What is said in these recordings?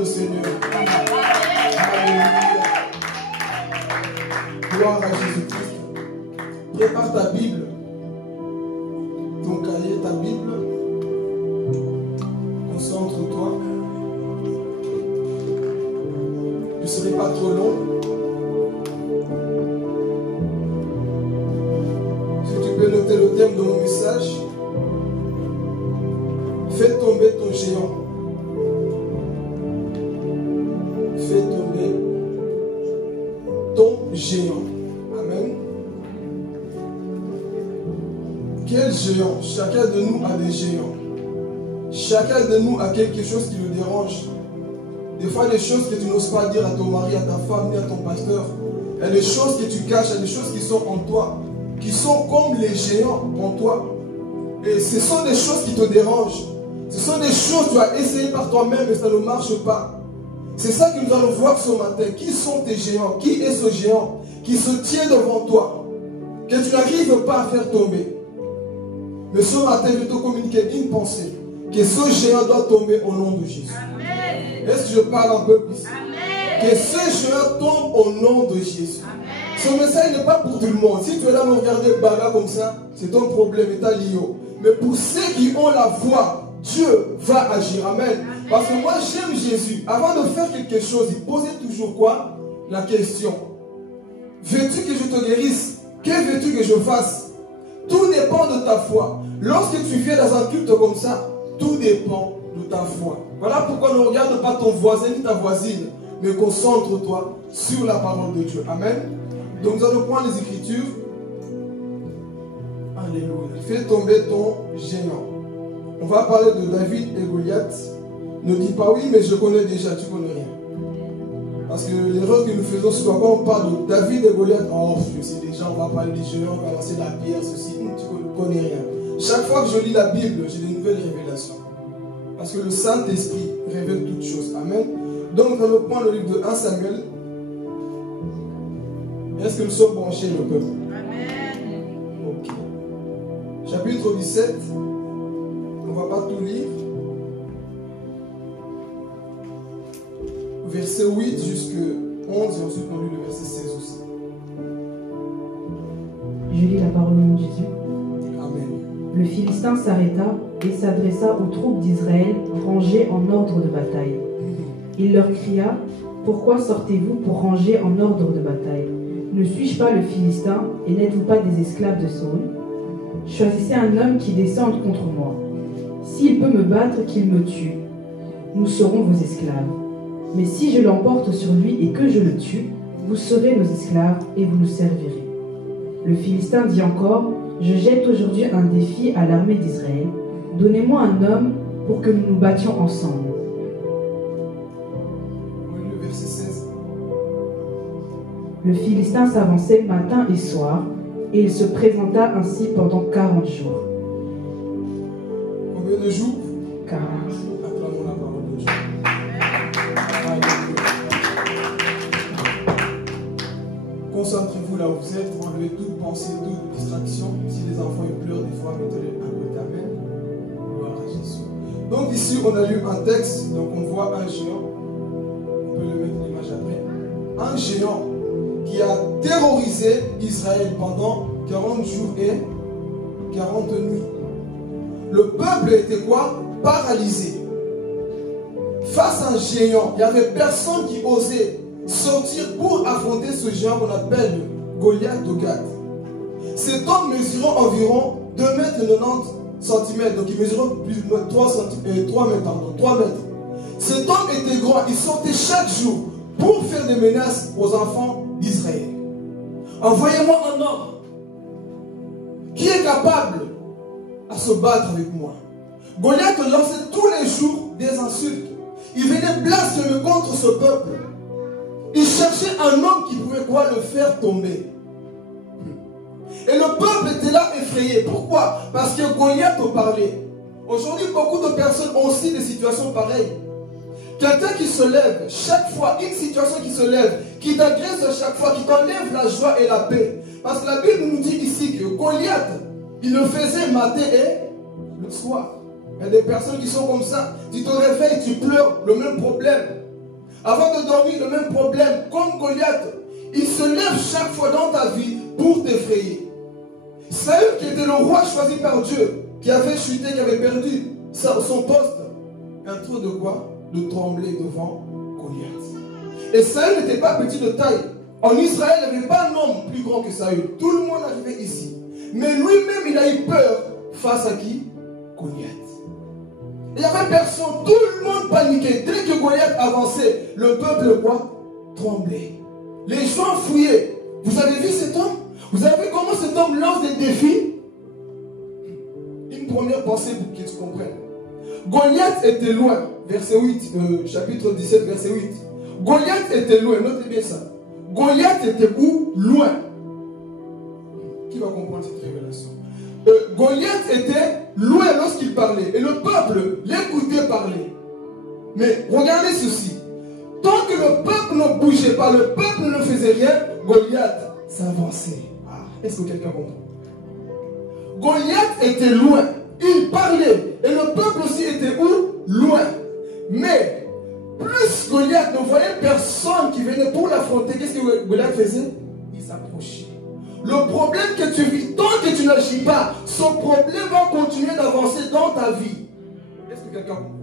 le Seigneur. Alléluia. Gloire à Jésus-Christ. Prépare ta Bible, ton cahier, ta Bible. Concentre-toi. Je ne serai pas trop long. Si tu peux noter le thème de mon message, fais tomber ton géant. Fais tomber ton géant. Amen. Quel géant? Chacun de nous a des géants. Chacun de nous a quelque chose qui le dérange. Des fois, des choses que tu n'oses pas dire à ton mari, à ta femme, ni à ton pasteur. Il y a des choses que tu caches, il y a des choses qui sont en toi, qui sont comme les géants en toi. Et ce sont des choses qui te dérangent. Ce sont des choses que tu as essayé par toi-même et ça ne marche pas. C'est ça que nous allons voir ce matin. Qui sont tes géants? Qui est ce géant qui se tient devant toi, que tu n'arrives pas à faire tomber? Mais ce matin, je vais te communiquer une pensée, que ce géant doit tomber au nom de Jésus. Est-ce que je parle un peu plus? Que ce géant tombe au nom de Jésus. Amen. Ce message n'est pas pour tout le monde. Si tu es là à me regarder bagarre comme ça, c'est ton problème, et ta lio. Mais pour ceux qui ont la foi, Dieu va agir. Amen. Amen. Parce que moi j'aime Jésus. Avant de faire quelque chose, il posait toujours quoi? La question. Veux-tu que je te guérisse? Que veux-tu que je fasse? Tout dépend de ta foi. Lorsque tu viens dans un culte comme ça, tout dépend de ta foi. Voilà pourquoi ne regarde pas ton voisin ni ta voisine, mais concentre-toi sur la parole de Dieu. Amen. Donc nous allons prendre les Écritures. Alléluia. Fais tomber ton géant. On va parler de David et Goliath. Ne dis pas oui, mais je connais déjà, tu connais rien. Parce que l'erreur que nous faisons, c'est quand on parle de David et Goliath, oh, je sais déjà, on va parler des géants, on va lancer la pierre, ceci, tu ne connais rien. Chaque fois que je lis la Bible, j'ai de nouvelles révélations. Parce que le Saint-Esprit révèle toutes choses. Amen. Donc nous allons prendre le livre de 1 Samuel. Est-ce que nous sommes branchés, le peuple? Amen. Ok. Chapitre 17. On ne va pas tout lire. Verset 8 jusqu'à 11 et ensuite on lit le verset 16 aussi. Je lis la parole au nom de Jésus. Amen. Le Philistin s'arrêta et s'adressa aux troupes d'Israël rangées en ordre de bataille. Il leur cria: pourquoi sortez-vous pour ranger en ordre de bataille? Ne suis-je pas le Philistin et n'êtes-vous pas des esclaves de Saül? Choisissez un homme qui descende contre moi. S'il peut me battre, qu'il me tue. Nous serons vos esclaves. Mais si je l'emporte sur lui et que je le tue, vous serez nos esclaves et vous nous servirez. Le Philistin dit encore: je jette aujourd'hui un défi à l'armée d'Israël. Donnez-moi un homme pour que nous nous battions ensemble. Le verset 16. Le Philistin s'avançait matin et soir, et il se présenta ainsi pendant 40 jours. Combien de jours? 40. Acclamons la parole de Dieu. Concentrez-vous là où vous êtes, enlevez toute pensée, toute distraction. Si les enfants ils pleurent, des fois, mettez-les à côté. Amen. Gloire à Jésus. Donc ici, on a lu un texte, donc on voit un géant. On peut le mettre l'image après. Un géant qui a terrorisé Israël pendant 40 jours et 40 nuits. Le peuple était quoi? Paralysé. Face à un géant, il n'y avait personne qui osait sortir pour affronter ce géant qu'on appelle Goliath de Gath. Cet homme mesurant environ 2,90 cm, donc il mesurait plus de 3 mètres. Cet homme était grand, il sortait chaque jour pour faire des menaces aux enfants d'Israël. Envoyez-moi un homme qui est capable à se battre avec moi. Goliath lançait tous les jours des insultes. Il venait blasphémer contre ce peuple. Il cherchait un homme qui pouvait quoi le faire tomber. Et le peuple était là effrayé. Pourquoi? Parce que Goliath parlait. Aujourd'hui, beaucoup de personnes ont aussi des situations pareilles. Quelqu'un qui se lève, chaque fois, une situation qui se lève, qui t'agresse à chaque fois, qui t'enlève la joie et la paix. Parce que la Bible nous dit ici que Goliath, il le faisait matin et le soir. Il y a des personnes qui sont comme ça. Tu te réveilles, tu pleures, le même problème. Avant de dormir, le même problème, comme Goliath. Il se lève chaque fois dans ta vie pour t'effrayer. Saül, qui était le roi choisi par Dieu, qui avait chuté, qui avait perdu son poste, est en train de quoi? De trembler devant Goliath. Et Saül n'était pas petit de taille. En Israël, il n'y avait pas un homme plus grand que Saül. Tout le monde arrivait ici. Mais lui-même, il a eu peur face à qui? Goliath. Il n'y avait personne. Tout le monde paniquait. Dès que Goliath avançait, le peuple quoi? Tremblait. Les gens fouillaient. Vous avez vu cet homme? Vous avez vu comment cet homme lance des défis? Une première pensée pour que tu comprennes. Goliath était loin. Verset 8, chapitre 17, verset 8. Goliath était loin. Notez bien ça. Goliath était où? Loin. Qui va comprendre cette révélation? Goliath était loin lorsqu'il parlait. Et le peuple l'écoutait parler. Mais regardez ceci. Tant que le peuple ne bougeait pas, le peuple ne faisait rien, Goliath s'avançait. Est-ce que quelqu'un comprend? Goliath était loin. Il parlait. Et le peuple aussi était où? Loin. Mais plus Goliath ne voyait personne qui venait pour l'affronter, qu'est-ce que Goliath faisait? Il s'approchait. Le problème que tu vis, tant que tu n'agis pas, ce problème va continuer d'avancer dans ta vie. Est-ce que quelqu'un comprend?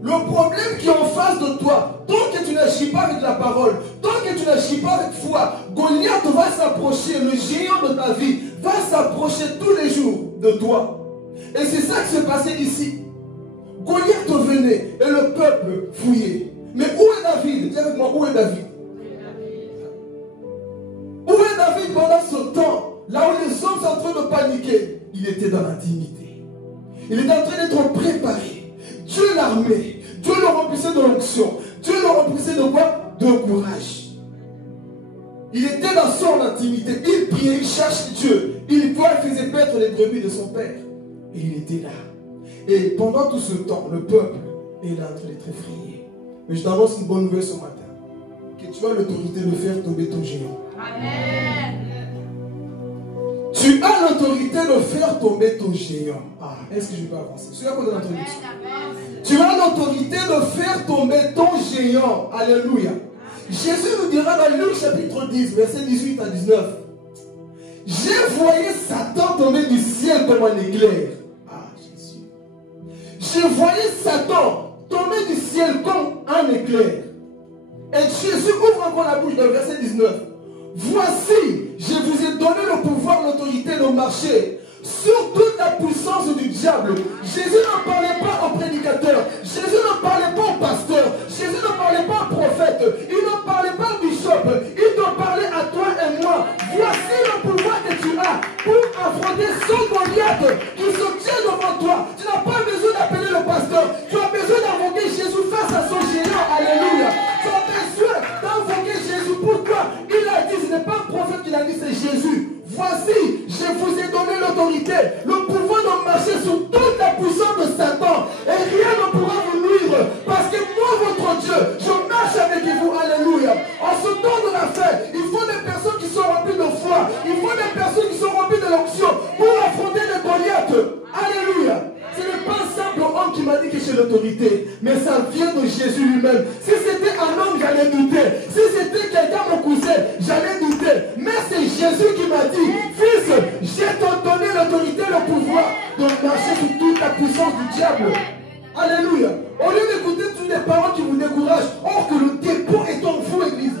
Le problème qui est en face de toi, tant que tu n'agis pas avec la parole, tant que tu n'agis pas avec foi, Goliath va s'approcher, le géant de ta vie va s'approcher tous les jours de toi. Et c'est ça qui s'est passé ici. Goliath venait et le peuple fouillait. Mais où est David? Dis avec moi, où est David? Où est David pendant ce temps? Là où les hommes sont en train de paniquer, il était dans l'intimité. Il était en train d'être préparé. Dieu l'armait. Dieu le remplissait de l'onction. Dieu le remplissait de quoi? De courage. Il était dans son intimité. Il priait, il cherchait Dieu. Il faisait paître les brebis de son père. Et il était là. Et pendant tout ce temps, le peuple est là en train d'être effrayé. Mais je t'annonce une bonne nouvelle ce matin. Que tu as l'autorité de faire tomber ton géant. Amen. Tu as l'autorité de faire tomber ton géant. Est-ce que je peux avancer? Je suis à côté de l'introduction. Tu as l'autorité de faire tomber ton géant. Alléluia. Jésus nous dira dans Luc chapitre 10, verset 18 à 19. J'ai voyé Satan tomber du ciel comme un éclair. Jésus. J'ai voyé Satan tomber du ciel comme un éclair. Et Jésus ouvre encore la bouche dans le verset 19. Voici, je vous ai donné le pouvoir, l'autorité de marcher sur toute la puissance du diable. Jésus ne parlait pas au prédicateur. Jésus ne parlait pas au pasteur. Jésus ne parlait pas au prophète. Il ne parlait pas au bishop. Il te parlait à toi et moi. Voici le pouvoir que tu as pour affronter ce Goliath qui se tient devant toi. Tu n'as pas besoin d'appeler le pasteur. Tu as besoin d'invoquer Jésus face à son géant. Alléluia. Tu as besoin d'invoquer Jésus. Pourquoi? Il a dit, ce n'est pas un prophète qui l'a dit, c'est Jésus. Voici, je vous ai donné l'autorité, le pouvoir de marcher sur toute la puissance de Satan. Et rien ne pourra vous nuire. Parce que moi, votre Dieu, je marche avec vous. Alléluia. En ce temps de la fête, il faut des personnes qui sont remplies de foi. Il faut des personnes qui sont remplies de l'onction pour affronter les Goliath. Alléluia. Ce n'est pas un simple homme qui m'a dit que j'ai l'autorité, mais ça vient de Jésus lui-même. Si c'était un homme, j'allais douter. Si c'était quelqu'un, mon cousin, j'allais douter. Mais c'est Jésus qui m'a dit, fils, j'ai donné l'autorité, le pouvoir de marcher sur toute la puissance du diable. Alléluia. Au lieu d'écouter toutes les paroles qui vous découragent, or que le dépôt est en vous, Église.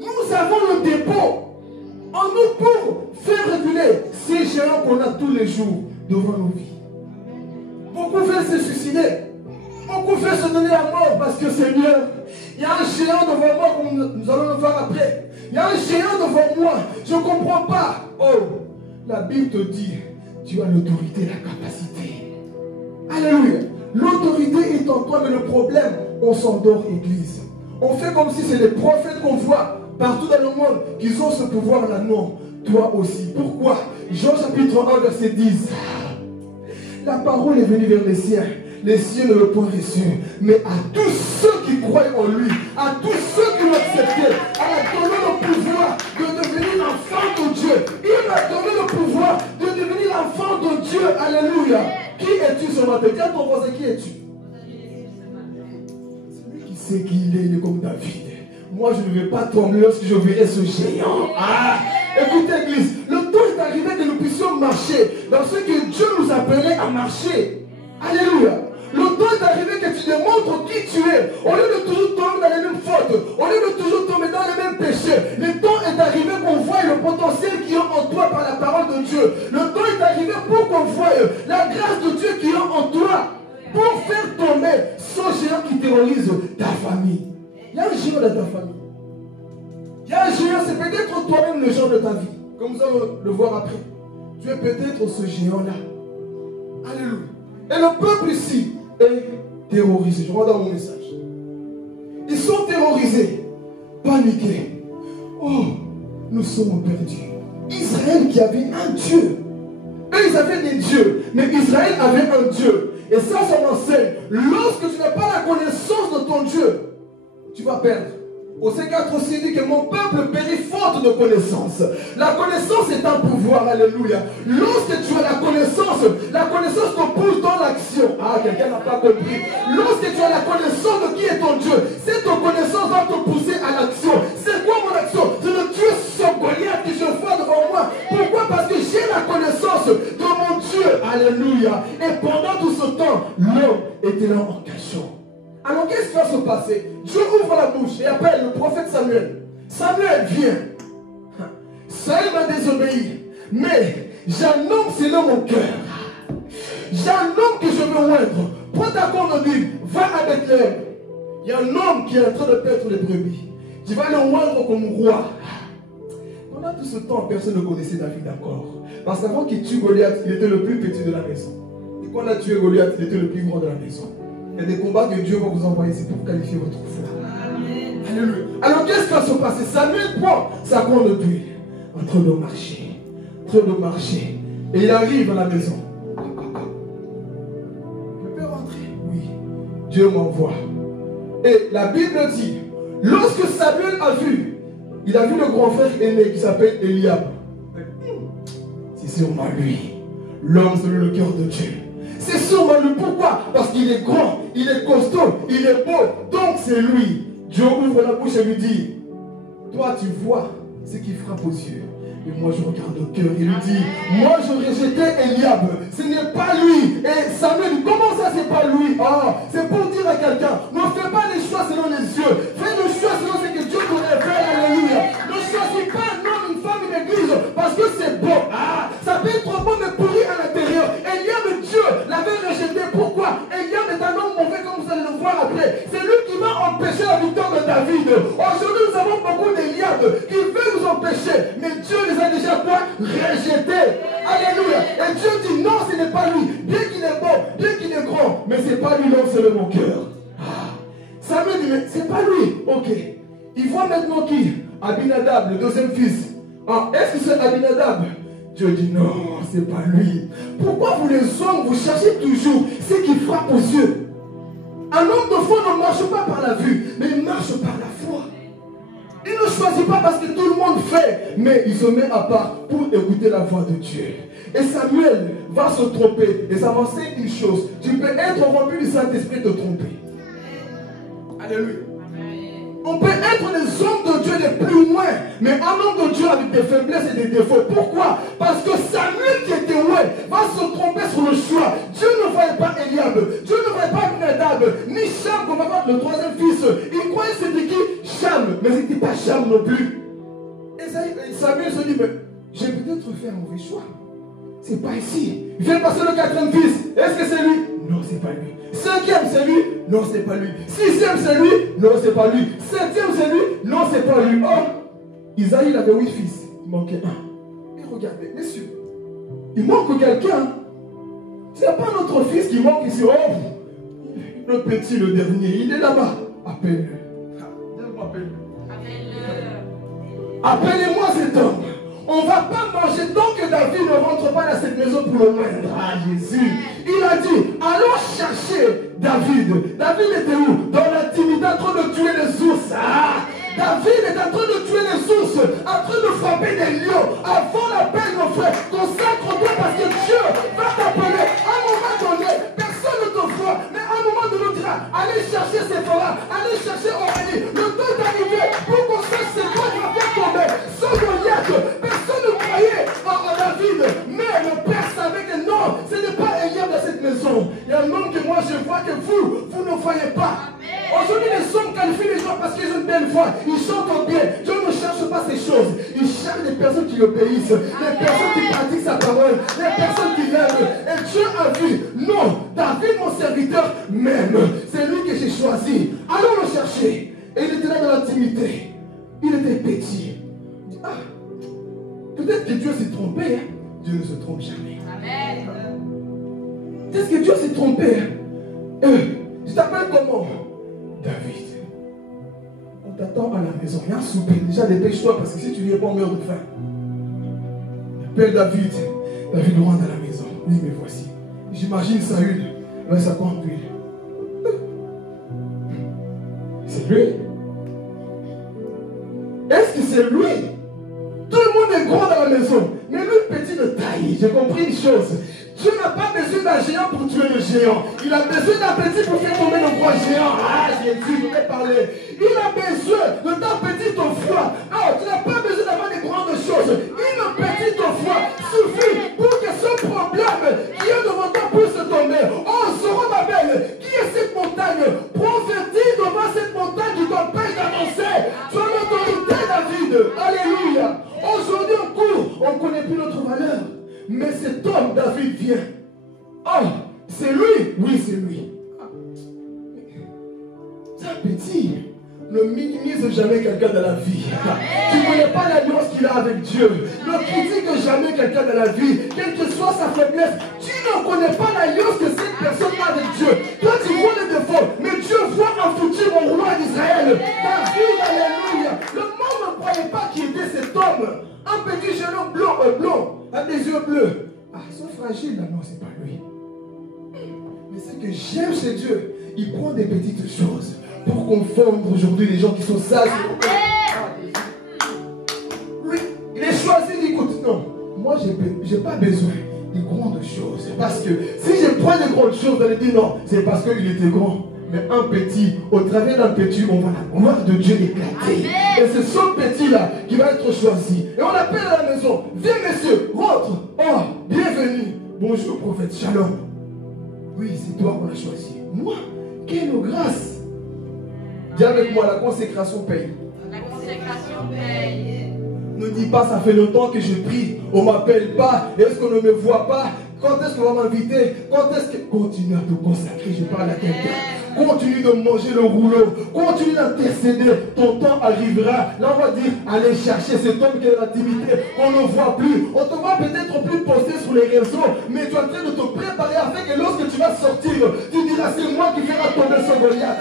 Nous avons le dépôt en nous pour faire reculer ces géants qu'on a tous les jours devant nos vies. Beaucoup veulent se suicider. Beaucoup veulent se donner la mort parce que c'est mieux. Il y a un géant devant moi, comme nous allons le voir après. Il y a un géant devant moi. Je ne comprends pas. Oh, la Bible te dit, tu as l'autorité, la capacité. Alléluia. L'autorité est en toi, mais le problème, on s'endort, Église. On fait comme si c'est les prophètes qu'on voit partout dans le monde qu'ils ont ce pouvoir-là. Non, toi aussi. Pourquoi? Jean chapitre 1, verset 10. La parole est venue vers les siens ne l'ont point reçu, mais à tous ceux qui croient en lui, à tous ceux qui l'ont accepté, elle a donné le pouvoir de devenir l'enfant de Dieu. Il a donné le pouvoir de devenir l'enfant de Dieu. Alléluia. Qui es-tu ce matin? Dis à ton voisin, qui es-tu? Celui qui c'est qu'il est, il est comme David. Moi, je ne vais pas trembler lorsque je verrai ce géant. Ah, écoutez, Église, le temps est arrivé que nous puissions marcher dans ce que Dieu nous appelait à marcher. Alléluia. Le temps est arrivé que tu démontres qui tu es. Au lieu de toujours tomber dans les mêmes fautes, au lieu de toujours tomber dans les mêmes péchés, le temps est arrivé qu'on voie le potentiel qui est en toi par la parole de Dieu. Le temps est arrivé pour qu'on voie la grâce de Dieu qui est en toi, pour faire tomber ce géant qui terrorise ta famille. Il y a un géant dans ta famille. Il y a un géant, c'est peut-être toi-même le géant de ta vie. Comme nous allons le voir après. Tu es peut-être ce géant-là. Alléluia. Et le peuple ici est terrorisé. Je vois dans mon message. Ils sont terrorisés, paniqués. Oh, nous sommes perdus. Israël qui avait un Dieu. Eux, ils avaient des dieux. Mais Israël avait un Dieu. Et ça m'enseigne. Lorsque tu n'as pas la connaissance de ton Dieu, tu vas perdre. Au C4 aussi dit que mon peuple périt faute de connaissance. La connaissance est un pouvoir, alléluia. Lorsque tu as la connaissance te pousse dans l'action. Ah, quelqu'un n'a pas compris. Lorsque tu as la connaissance de qui est ton Dieu, cette connaissance va te pousser à l'action. C'est quoi mon action? C'est de tuer ce Goliath que je vois devant moi. Pourquoi? Parce que j'ai la connaissance de mon Dieu, alléluia. Et pendant tout ce temps, l'homme était là en cachot. Alors qu'est-ce qui va se passer? Dieu ouvre la bouche et appelle le prophète Samuel. Samuel, viens. Saül m'a désobéi. Mais j'ai un homme selon mon cœur. J'ai un homme que je veux oindre. Prends ta cornemuse, va à Bethléem. Il y a un homme qui est en train de paître les brebis. Tu vas le oindre comme roi. Pendant tout ce temps, personne ne connaissait David encore. Parce qu'avant qu'il tue Goliath, il était le plus petit de la maison. Et quand on a tué Goliath, il était le plus grand de la maison. Il y a des combats que Dieu va vous envoyer, c'est pour qualifier votre foi. Amen. Alléluia. Alors qu'est-ce qui va se passer? Samuel prend sa cornemuse, en train de marcher, et il arrive dans la maison. Je peux rentrer? Oui. Dieu m'envoie. Et la Bible dit, lorsque Samuel a vu, il a vu le grand frère aîné qui s'appelle Eliab. C'est sûrement lui, l'homme selon le cœur de Dieu. C'est sûrement lui. Pourquoi? Parce qu'il est grand, il est costaud, il est beau. Donc c'est lui. Dieu ouvre la bouche et lui dit, toi tu vois ce qui frappe aux yeux. Et moi je regarde au cœur. Il lui dit, moi je rejetais Eliab. Ce n'est pas lui. Et Samuel dit, comment ça c'est pas lui? Ah, c'est pour dire à quelqu'un, ne fais pas les choix selon les yeux. Fais le choix selon ce que Dieu te révèle. Alléluia. Ne choisis pas un homme, une femme, une église parce que c'est beau. Ah, ça peut être trop beau mais pourri à l'intérieur. Eliab, Dieu l'avait rejeté. Pourquoi? Eliab est un homme mauvais comme vous allez le voir après. C'est lui qui va empêcher la victoire de David. Aujourd'hui nous avons beaucoup d'Eliab qui veulent nous empêcher. Mais Dieu les a déjà quoi? Rejetés. Alléluia. Et Dieu dit non, ce n'est pas lui. Bien qu'il est beau, bien qu'il est grand, mais ce n'est pas lui l'homme, c'est mon cœur. Ah. Samuel dit mais c'est pas lui. Ok. Il voit maintenant qui? Abinadab, le deuxième fils. Ah, est-ce que c'est Abinadab? Dieu dit non, c'est pas lui. Pourquoi vous les hommes, vous cherchez toujours ce qui frappe aux yeux? Un homme de foi ne marche pas par la vue, mais il marche par la foi. Il ne choisit pas parce que tout le monde fait, mais il se met à part pour écouter la voix de Dieu. Et Samuel va se tromper. Et ça m'enseigne une chose. Tu peux être rempli du Saint-Esprit et te tromper. Alléluia. On peut être les hommes de Dieu les plus loin, mais un homme de Dieu avec des faiblesses et des défauts. Pourquoi? Parce que Samuel qui était loin va se tromper sur le choix. Dieu ne voyait pas Eliab, Dieu ne voyait pas Abinadab, ni Cham qu'on va voir le troisième fils. Il croyait que c'était qui? Cham, mais ce n'était pas Cham non plus. Et Samuel se dit, mais j'ai peut-être fait un mauvais choix. C'est pas ici. Il vient passer le quatrième fils. Est-ce que c'est lui? Non, c'est pas lui. Cinquième, c'est lui? Non, c'est pas lui. Sixième, c'est lui? Non, c'est pas lui. Septième, c'est lui? Non, c'est pas lui. Oh, Isaïe, il avait 8 fils. Il manquait un. Et regardez, messieurs, il manque quelqu'un. Ce n'est pas notre fils qui manque ici. Oh, le petit, le dernier, il est là-bas. Appelle-le. Appelez-moi cet homme. On ne va pas manger tant que David ne rentre pas dans cette maison pour le moindre. Ah, Jésus. Il a dit, allons chercher David. David était où? Dans l'intimité, en train de tuer les ours. Ah, David est en train de tuer les ours, en train de frapper des lions. Avant l'appel, mon frère, consacre-toi parce que Dieu va t'appeler. À un moment donné, personne ne te voit, mais à un moment donné, on dira, allez chercher Séphora, allez aller chercher Aurélie. Le temps est arrivé pour qu'on sache c'est quoi qui va faire tomber. Sans Goliath, personne ne croyait en David. Mais le Père savait que non, ce n'est pas Eliab dans cette maison. Il y a un homme que moi je vois que vous ne voyez pas. Aujourd'hui, les hommes qualifient les gens parce qu'ils ont une belle voix. Ils chantent bien. Dieu ne cherche pas ces choses. Il cherche des personnes qui obéissent, des personnes qui pratiquent sa parole, des personnes qui l'aiment. Et Dieu a vu, non, David, mon serviteur, même, c'est lui que j'ai choisi. Allons le chercher. Et il était là dans l'intimité. Il était petit. Ah, peut-être que Dieu s'est trompé. Hein? Dieu ne se trompe jamais. Amen. Peut-être que Dieu s'est trompé. Hein? Je t'appelle comment? David. On t'attend à la maison. Il y a un souper. Déjà, dépêche-toi parce que si tu viens pas, on meurt de faim. Appelle David. David rentre à la maison. Oui, mais voici. J'imagine Saül. Là, ça compte d'huile. C'est lui. Est-ce que c'est lui? Tout le monde est grand dans la maison. Mais lui, petit de taille. J'ai compris une chose. Dieu n'a pas besoin d'un géant pour tuer le géant. Il a besoin d'un petit pour faire tomber le gros géant. Ah, j'ai dit, je vais parler. Il a besoin de ta petite foi. Ah, tu n'as pas besoin d'avoir des grandes choses. Une petite foi suffit pour que ce problème qui est devant toi puisse tomber. Oh, Zorobabel, qui est cette montagne? Prophétise devant cette montagne qui t'empêche d'avancer. Tu as l'autorité, David. Alléluia. Aujourd'hui, on court. On ne connaît plus notre valeur. Mais cet homme, David, vient. Oh, c'est lui? Oui, c'est lui. C'est un petit. Ne minimise jamais quelqu'un dans la vie. Tu ne connais pas l'alliance qu'il a avec Dieu. Ne critique jamais quelqu'un dans la vie. Quelle que soit sa faiblesse, tu ne connais pas l'alliance que cette personne a avec Dieu. Toi, tu vois les défauts. Mais Dieu voit un futur au roi d'Israël. David, alléluia. Le monde ne croyait pas qu'il était cet homme. Un petit jeune homme blond, avec des yeux bleus. Ah, ils sont fragiles là. Non, c'est pas lui. Mais ce que j'aime chez Dieu, il prend des petites choses pour confondre aujourd'hui les gens qui sont sages. Lui, il est choisi, il dit, écoute, non, moi j'ai pas besoin de grandes choses. Parce que si je prends de grandes choses, vous allez dire non, c'est parce qu'il était grand. Mais un petit, au travers d'un petit, on voit la gloire de Dieu éclater. Et c'est ce petit-là qui va être choisi. Et on l'appelle à la maison. Viens, messieurs, rentre. Oh, bienvenue. Bonjour, prophète. Shalom. Oui, c'est toi qu'on a choisi. Moi, quelle grâce. Dis avec moi, la consécration paye. La consécration paye. Ne dis pas, ça fait longtemps que je prie. On ne m'appelle pas. Est-ce qu'on ne me voit pas? Quand est-ce qu'on va m'inviter? Quand est-ce que... Continue à te consacrer, je parle à quelqu'un. Continue de manger le rouleau. Continue d'intercéder. Ton temps arrivera. Là, on va dire, allez chercher cet homme qui est dans l'intimité. On ne voit plus. On te voit peut-être plus poster sur les réseaux. Mais tu es en train de te préparer afin que lorsque tu vas sortir, tu diras, c'est moi qui fera tomber ce Goliath.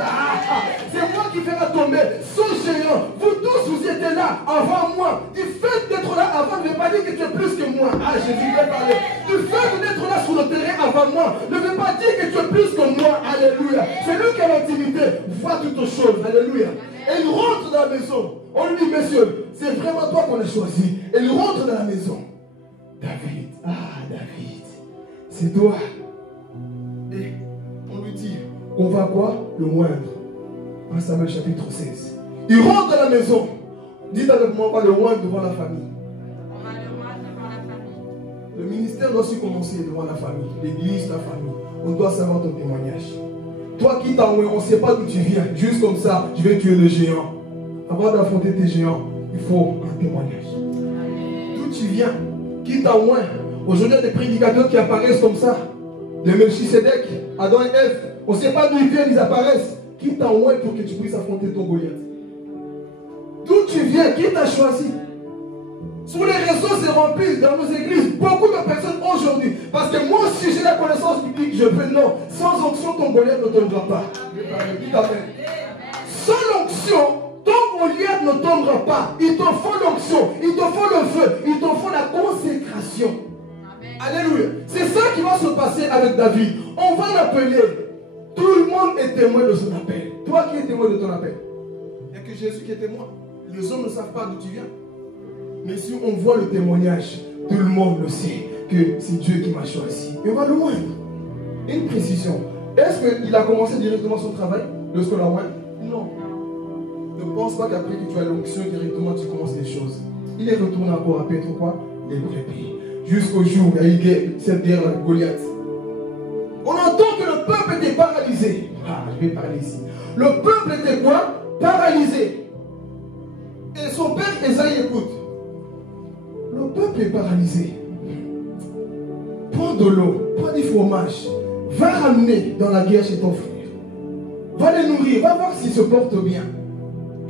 C'est moi qui fera tomber ce géant. Vous tous, vous étiez là avant moi. Du fait d'être là avant ne veut pas dire que tu es plus que moi. Ah, Jésus va parler. Du fait d'être là sur le terrain avant moi ne veut pas dire que tu es plus que moi. Alléluia. C'est lui qui a l'intimité. Voit toutes choses. Alléluia. Et il rentre dans la maison. On lui dit, monsieur, c'est vraiment toi qu'on a choisi. Et il rentre dans la maison. David. Ah, David. C'est toi. Et on lui dit, on va quoi? Le moindre. 1 Samuel chapitre 16. Il rentre dans la maison. Dites avec moi, on va le moindre devant la famille. On va le moindre devant la famille. Le ministère doit aussi commencer devant la famille. L'église, la famille. On doit savoir ton témoignage. Toi qui t'as envoyé, on ne sait pas d'où tu viens. Juste comme ça, tu vais tuer le géant. Avant d'affronter tes géants, il faut un témoignage. D'où tu viens? Qui t'a envoyé? Aujourd'hui, il y a des prédicateurs qui apparaissent comme ça. De Melchisedec, Adam et Ève. On ne sait pas d'où ils viennent, ils apparaissent. Qui t'a envoyé pour que tu puisses affronter ton Goliath? D'où tu viens? Qui t'a choisi? Sur les réseaux, c'est rempli dans nos églises. Beaucoup de personnes aujourd'hui. Parce que moi aussi, j'ai la connaissance biblique. Je peux non. Sans onction, ton Goliath ne tombera pas. Sans onction, ton Goliath ne tombera pas. Il te faut l'onction. Il te faut le feu. Il te faut la consécration. Alléluia. C'est ça qui va se passer avec David. On va l'appeler. Tout le monde est témoin de son appel. Toi qui es témoin de ton appel. Il n'y a que Jésus qui est témoin. Les hommes ne savent pas d'où tu viens. Mais si on voit le témoignage, tout le monde le sait que c'est Dieu qui m'a choisi. Et on va le moindre. Une précision. Est-ce qu'il a commencé directement son travail lorsqu'on l'a moindre? Non. pense pas qu'après que tu as l'onction, directement tu commences les choses. Il est retourné encore à Pétro quoi? Les brebis. Jusqu'au jour où il y a eu cette guerre avec Goliath. On entend que le peuple était paralysé. Ah, je vais parler ici. Le peuple était quoi? Paralysé. Et son père Esaïe écoute. Le peuple est paralysé. Prends de l'eau, prends du fromage. Va ramener dans la guerre chez ton frère. Va les nourrir, va voir s'ils se portent bien.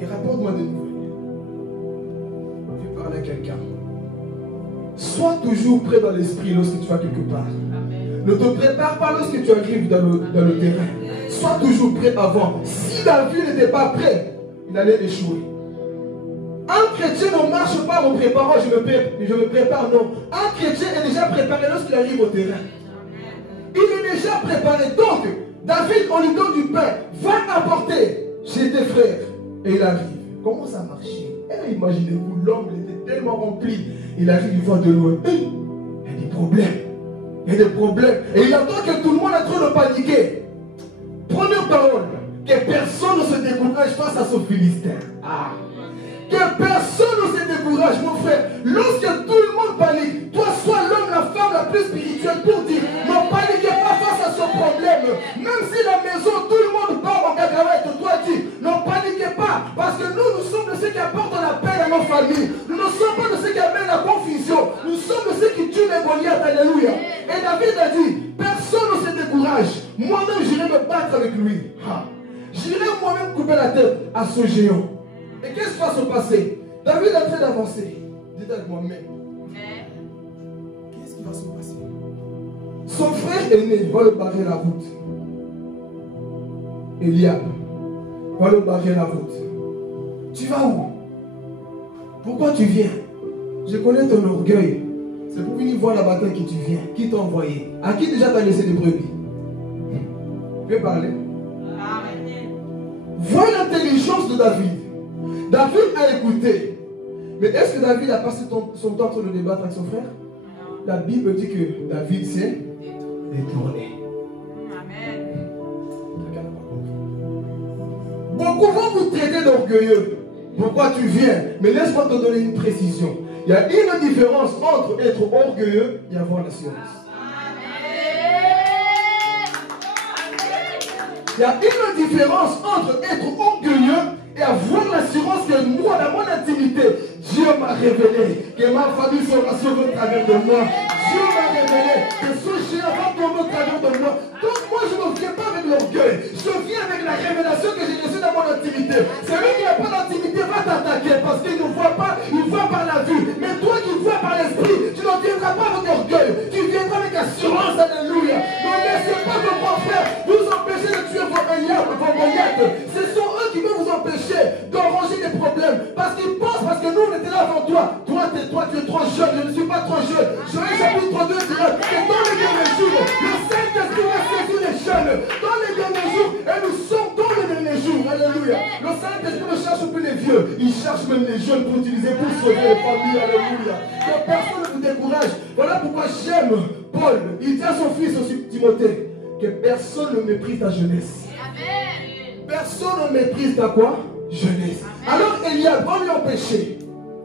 Et rapporte-moi des nouvelles. Je vais parler à quelqu'un. Sois toujours prêt dans l'esprit lorsque tu vas quelque part. Amen. Ne te prépare pas lorsque tu arrives dans le terrain. Sois toujours prêt avant. Si David n'était pas prêt, il allait échouer. Un chrétien ne marche pas en préparant, je me prépare, non. Un chrétien est déjà préparé lorsqu'il arrive au terrain. Il est déjà préparé. Donc, David, on lui donne du pain. Va apporter chez tes frères. Et il arrive. Comment ça marchait? Et imaginez-vous, l'homme était tellement rempli. Il arrive, il voit de loin. Il y a des problèmes. Il y a des problèmes. Et il entend que tout le monde est en train de paniquer. Première parole. Que personne ne se décourage face à ce Philistin. Ah. Que personne ne se décourage, mon frère. Lorsque tout le monde panique, toi sois l'homme, la femme la plus spirituelle pour dire, ne paniquez pas face à ce problème. Même si la maison, tout le monde part en cacahuète, toi dis, ne paniquez pas. Parce que nous sommes de ceux qui apportent la paix à nos familles. Nous ne sommes pas de ceux qui amènent la confusion. Nous sommes de ceux qui tuent les Goliaths. Alléluia. Et David a dit, personne ne se décourage. Moi-même, j'irai me battre avec lui. J'irai moi-même couper la tête à ce géant. Et qu'est-ce qui va se passer? David est en train d'avancer. Dites avec moi-même. Qu'est-ce qui va se passer? Son frère aîné va le barrer la route. Eliab va le barrer la route. Tu vas où? Pourquoi tu viens? Je connais ton orgueil. C'est pour venir voir la bataille que tu viens. Qui t'a envoyé? À qui déjà t'as laissé des brebis? Je vais parler. Vois l'intelligence de David. David a écouté. Mais est-ce que David a passé son temps en train de débattre avec son frère? Non. La Bible dit que David s'est détourné. Amen. Beaucoup vont vous traiter d'orgueilleux. Pourquoi tu viens? Mais laisse-moi te donner une précision. Il y a une différence entre être orgueilleux et avoir l'assurance. Il y a une différence entre être orgueilleux et avoir l'assurance que moi, dans mon intimité, Dieu m'a révélé que ma famille sera sauvée au travers de moi. Dieu m'a révélé que ce géant va tomber au travers de moi. Donc moi, je ne viens pas avec l'orgueil. Je viens avec la révélation que j'ai reçue dans mon intimité. Celui qui n'a pas d'intimité va t'attaquer parce qu'il ne voit pas, il voit par la vue. Mais toi qui vois par l'esprit, tu ne viendras pas avec orgueil. Tu viendras avec assurance. Alléluia. Ne laissez pas vos grands frères vous empêcher de tuer vos Eliab, vos Goliath. Ce sont eux qui vont vous empêcher d'enranger des problèmes. Parce qu'ils pensent, parce que nous on était là avant toi. Toi tu es trop jeune, je ne suis pas trop jeune. Joël chapitre 2 dira que dans les derniers jours, le Saint-Esprit va saisir les jeunes. Dans les derniers jours, et nous sommes dans les derniers jours. Alléluia. Le Saint-Esprit ne cherche plus les vieux, il cherche même les jeunes pour utiliser pour sauver les familles. Alléluia. Que personne ne vous décourage. Voilà pourquoi j'aime Paul. Il dit à son fils aussi, Timothée, que personne ne méprise ta jeunesse. Personne ne méprise ta quoi? Jeunesse. Alors Eliab va lui empêcher.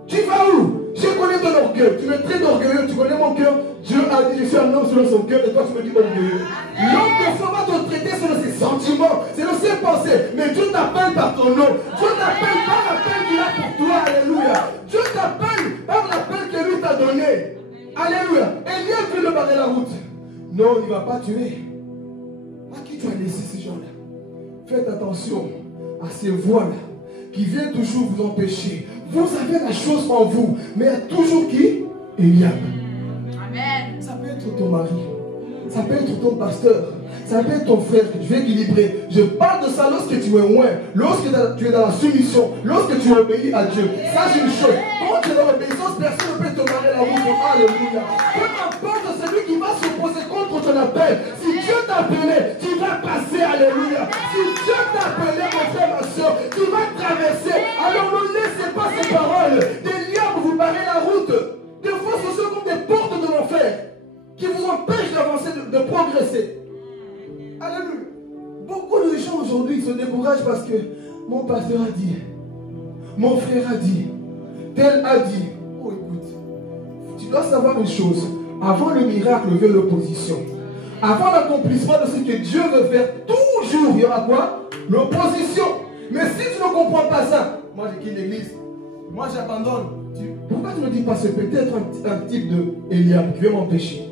Tu vas où? Je connais ton orgueil. Tu me traites d'orgueilleux. Tu connais mon cœur. Dieu a dit, je suis un homme selon son cœur. Et toi, tu me dis orgueilleux. L'homme de foi va te traiter selon ses sentiments, selon ses pensées. Mais Dieu t'appelle par ton nom. Dieu t'appelle par l'appel qu'il a pour toi. Alléluia. Dieu t'appelle par l'appel que lui t'a donné. Alléluia. Eliab veut le barrer la route. Non, il ne va pas tuer. À qui tu as laissé ces gens-là? Faites attention à ces voix-là qui viennent toujours vous empêcher. Vous avez la chose en vous, mais il y a toujours qui? Eliab. Amen. Ça peut être ton mari, ça peut être ton pasteur, ça peut être ton frère que tu veux équilibrer. Je parle de ça lorsque tu es loin, lorsque tu es dans la soumission, lorsque tu obéis à Dieu. Sache une chose, quand tu es dans l'obéissance, personne ne peut te barrer la route. Alléluia. Peu importe celui qui va s'opposer contre ton appel, si Dieu t'a appelé, tu vas passer. Alléluia. Si Dieu t'a appelé, mon frère, ma soeur, tu vas traverser. Alors ne laissez pas ces paroles d'Eliab vous barrer la route. Des fois, ce sont comme des portes de l'enfer qui vous empêchent d'avancer, de progresser. Alléluia. Beaucoup de gens aujourd'hui se découragent parce que mon pasteur a dit, mon frère a dit, tel a dit. Oh, écoute, tu dois savoir une chose. Avant le miracle vient l'opposition. Avant l'accomplissement de ce que Dieu veut faire, toujours il y aura quoi? L'opposition. Mais si tu ne comprends pas ça, moi j'ai quitté l'église, moi j'abandonne. Pourquoi tu ne dis pas c'est peut-être un type de Eliab qui veut m'empêcher?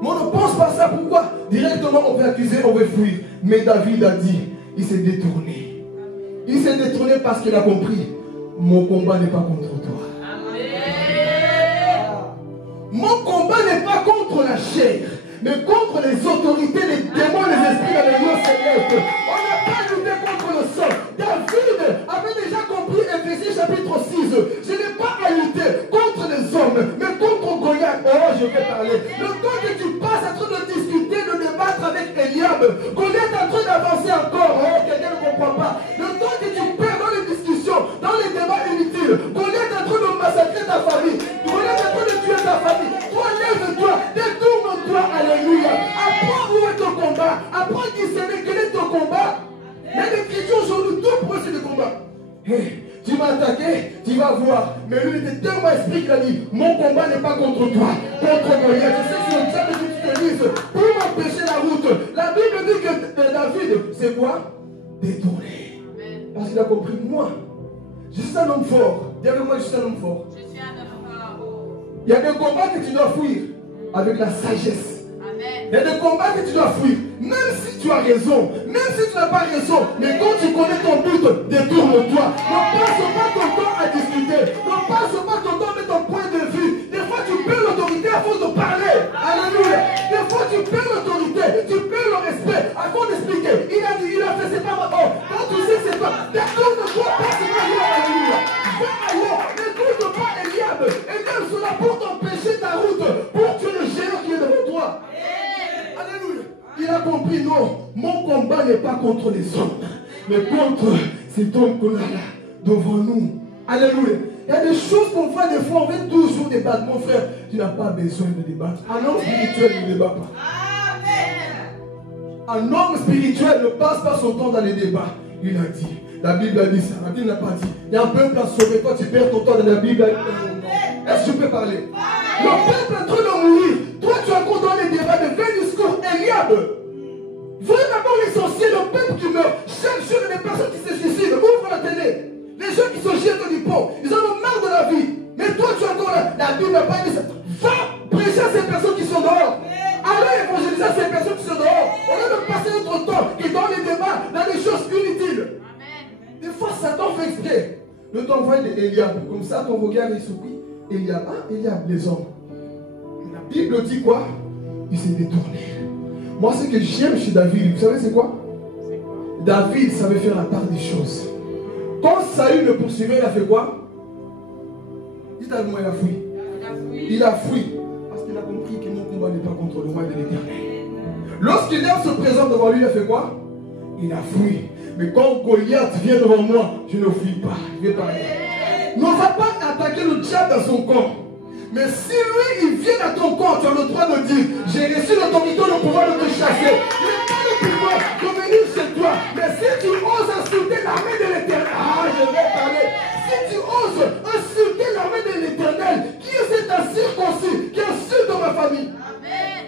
Mais on ne pense pas ça. Pourquoi? Directement on veut accuser, on veut fuir. Mais David a dit, il s'est détourné. Il s'est détourné parce qu'il a compris, mon combat n'est pas contre toi. Mon combat n'est pas contre la chair, mais contre les autorités, les démons, les esprits dans les lieux célestes. On n'a pas lutté contre le sang. David avait déjà compris Éphésiens chapitre 6. Je n'ai pas à lutter contre les hommes, mais contre Goliath. Oh, je vais parler. Le temps que tu passes en train de discuter, de débattre avec Eliab, Goliath est en train d'avancer encore. Oh, quelqu'un ne comprend pas. Le temps que tu perds dans les discussions, dans les débats inutiles, Goliath est en train de massacrer ta famille. Goliath est en train de tuer ta famille. Toi, lève-toi, détourne-toi, alléluia. Apprends où est ton combat. Apprends à discerner quel est ton combat. Mais l'écriture aujourd'hui, tout pour eux, c'est le combat. Hey, tu m'as attaqué, tu vas voir. Mais lui, il était tellement esprit qu'il a dit, mon combat n'est pas contre toi, contre Goliath. Je sais que c'est le diable que tu te dises pour m'empêcher la route. La Bible dit que David, c'est quoi? Détourné. Parce qu'il a compris, moi, je suis un homme fort. Dis avec moi, je suis un homme fort. Je suis un homme fort. Il y a des combats que tu dois fuir avec la sagesse. Amen. Il y a des combats que tu dois fuir, même si tu as raison, même si tu n'as pas raison. Mais quand tu connais ton but, détourne-toi. Ne passe pas ton temps à discuter. Ne passe pas ton temps à mettre ton point de vue. Des fois, tu perds l'autorité à force de parler. Alléluia. Des fois, tu perds l'autorité, tu perds le respect à force d'expliquer. Il a dit, il a fait, c'est pas ma oh. Quand tu sais que c'est toi, détourne-toi, passe ailleurs. Alléluia. Va ailleurs. Détourne-toi, Eliab. Eliab sera pour t'empêcher ta route, pour tuer le géant qui est devant toi. Alléluia. Il a compris, non, mon combat n'est pas contre les hommes, mais contre cet homme qu'on a là, devant nous. Alléluia. Il y a des choses qu'on fait des fois, on veut toujours débattre. Mon frère, tu n'as pas besoin de débattre. Un homme spirituel ne débat pas. Un homme spirituel ne passe pas son temps dans les débats. Il a dit, la Bible a dit ça, la Bible n'a pas dit. Il y a un peuple à sauver, toi tu perds ton temps dans la Bible. Est-ce que je peux parler? Le peuple est en train de mourir. Toi tu as encore dans les débats de 20 discours Eliab. Voyez d'abord l'essentiel, le peuple qui meurt. Chaque jour il y a des personnes qui se suicident. Ouvre la télé. Les gens qui se jettent du pont, ils en ont marre de la vie. Mais toi tu es encore là. La Bible n'a pas dit ça. Va prêcher à ces personnes qui sont dehors. Allez évangéliser à ces personnes qui sont dehors. Au lieu de passer notre temps qui est dans les débats, dans les choses inutiles. Des fois Satan fait exprès de t'envoyer des Eliab. Comme ça ton regard est surpris. Eliab, hein? Eliab, les hommes. La Bible dit quoi? Il s'est détourné. Moi, ce que j'aime chez David, vous savez c'est quoi? David savait faire la part des choses. Quand Saül le poursuivait, il a fait quoi? Dites à moi, il a fui. Il a fui. Parce qu'il a compris que mon combat n'est pas contre le roi de l'Éternel. Lorsqu'Eliab se présente devant lui, il a fait quoi? Il a fui. Mais quand Goliath vient devant moi, je ne fuis pas. Je vais parler. Ne va pas attaquer le diable dans son camp. Mais si lui, il vient à ton camp, tu as le droit de dire, j'ai reçu l'autorité, le pouvoir de te chasser. Il n'est pas le pouvoir de venir chez toi. Mais si tu oses insulter l'armée de l'Éternel, ah, je vais parler. Si tu oses insulter l'armée de l'Éternel, qui est cet incirconcis, qui insulte ma famille?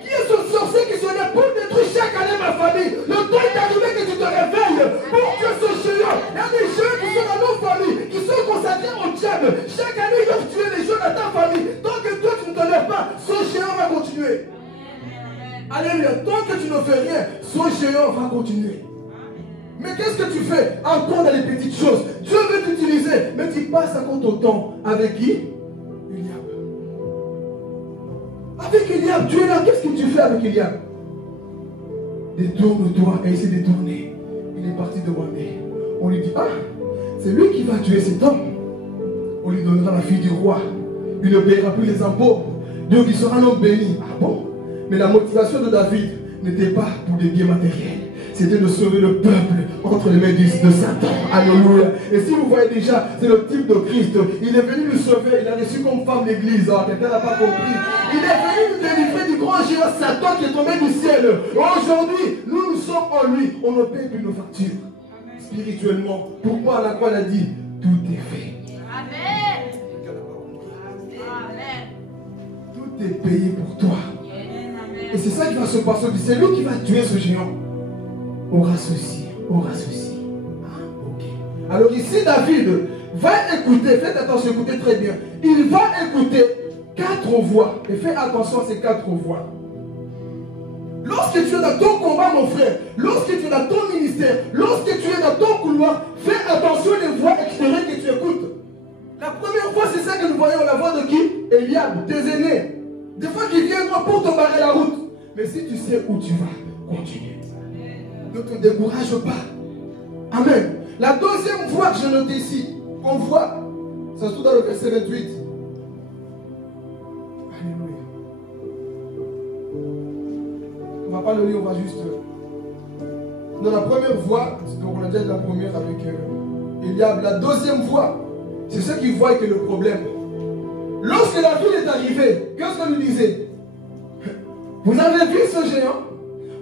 Qui est ce sorcier qui se lève pour détruire chaque année ma famille? Le temps est arrivé que tu te réveilles pour que ce géant. Il y a des gens qui sont dans nos familles, qui sont consacrés au diable. Chaque année, ils doivent tuer les gens dans ta famille. Tant que toi, tu ne te lèves pas, ce géant va continuer. Alléluia. Tant que tu ne fais rien, ce géant va continuer. Mais qu'est-ce que tu fais? Encore dans les petites choses. Dieu veut t'utiliser, mais tu passes encore ton temps avec qui? Eliab. Avec Eliab, tu es là, qu'est-ce que tu fais avec Eliab? Détourne-toi, et il s'est détourné. Il est parti demander. On lui dit, ah, c'est lui qui va tuer cet homme. On lui donnera la fille du roi. Il ne paiera plus les impôts. Donc il sera un homme béni. Ah bon? Mais la motivation de David n'était pas pour des biens matériels. C'était de sauver le peuple entre les mains de Satan. Alléluia. Et si vous voyez déjà, c'est le type de Christ. Il est venu nous sauver. Il a reçu comme femme l'église. Oh, quelqu'un n'a pas compris. Il est venu nous délivrer du grand géant Satan qui est tombé du ciel. Aujourd'hui, nous sommes en lui. On ne paye plus nos factures. Spirituellement. Pourquoi à la croix il a dit, tout est fait. Amen. Quelqu'un n'a pas compris. Amen. Tout est payé pour toi. Amen. Et c'est ça qui va se passer. C'est lui qui va tuer ce géant. Aura ceci, aura ceci. Ah, ok. Alors ici, David va écouter, faites attention, écoutez très bien. Il va écouter 4 voix. Et fais attention à ces 4 voix. Lorsque tu es dans ton combat, mon frère, lorsque tu es dans ton ministère, lorsque tu es dans ton couloir, fais attention aux voix extérieures que tu écoutes. La première fois, c'est ça que nous voyons, la voix de qui? Eliab, tes aînés. Des fois qu'ils viennent pour te barrer la route. Mais si tu sais où tu vas, continue. Ne te décourage pas. Amen. La deuxième voix que je note ici, qu'on voit, ça se trouve dans le verset 28. Alléluia. On ne va pas le lire, on va juste. Dans la première voix, donc on a déjà la première avec Eliab. La deuxième voix, c'est ce qui voit que le problème. Lorsque la ville est arrivée, qu'est-ce qu'on lui disait? Vous avez vu ce géant?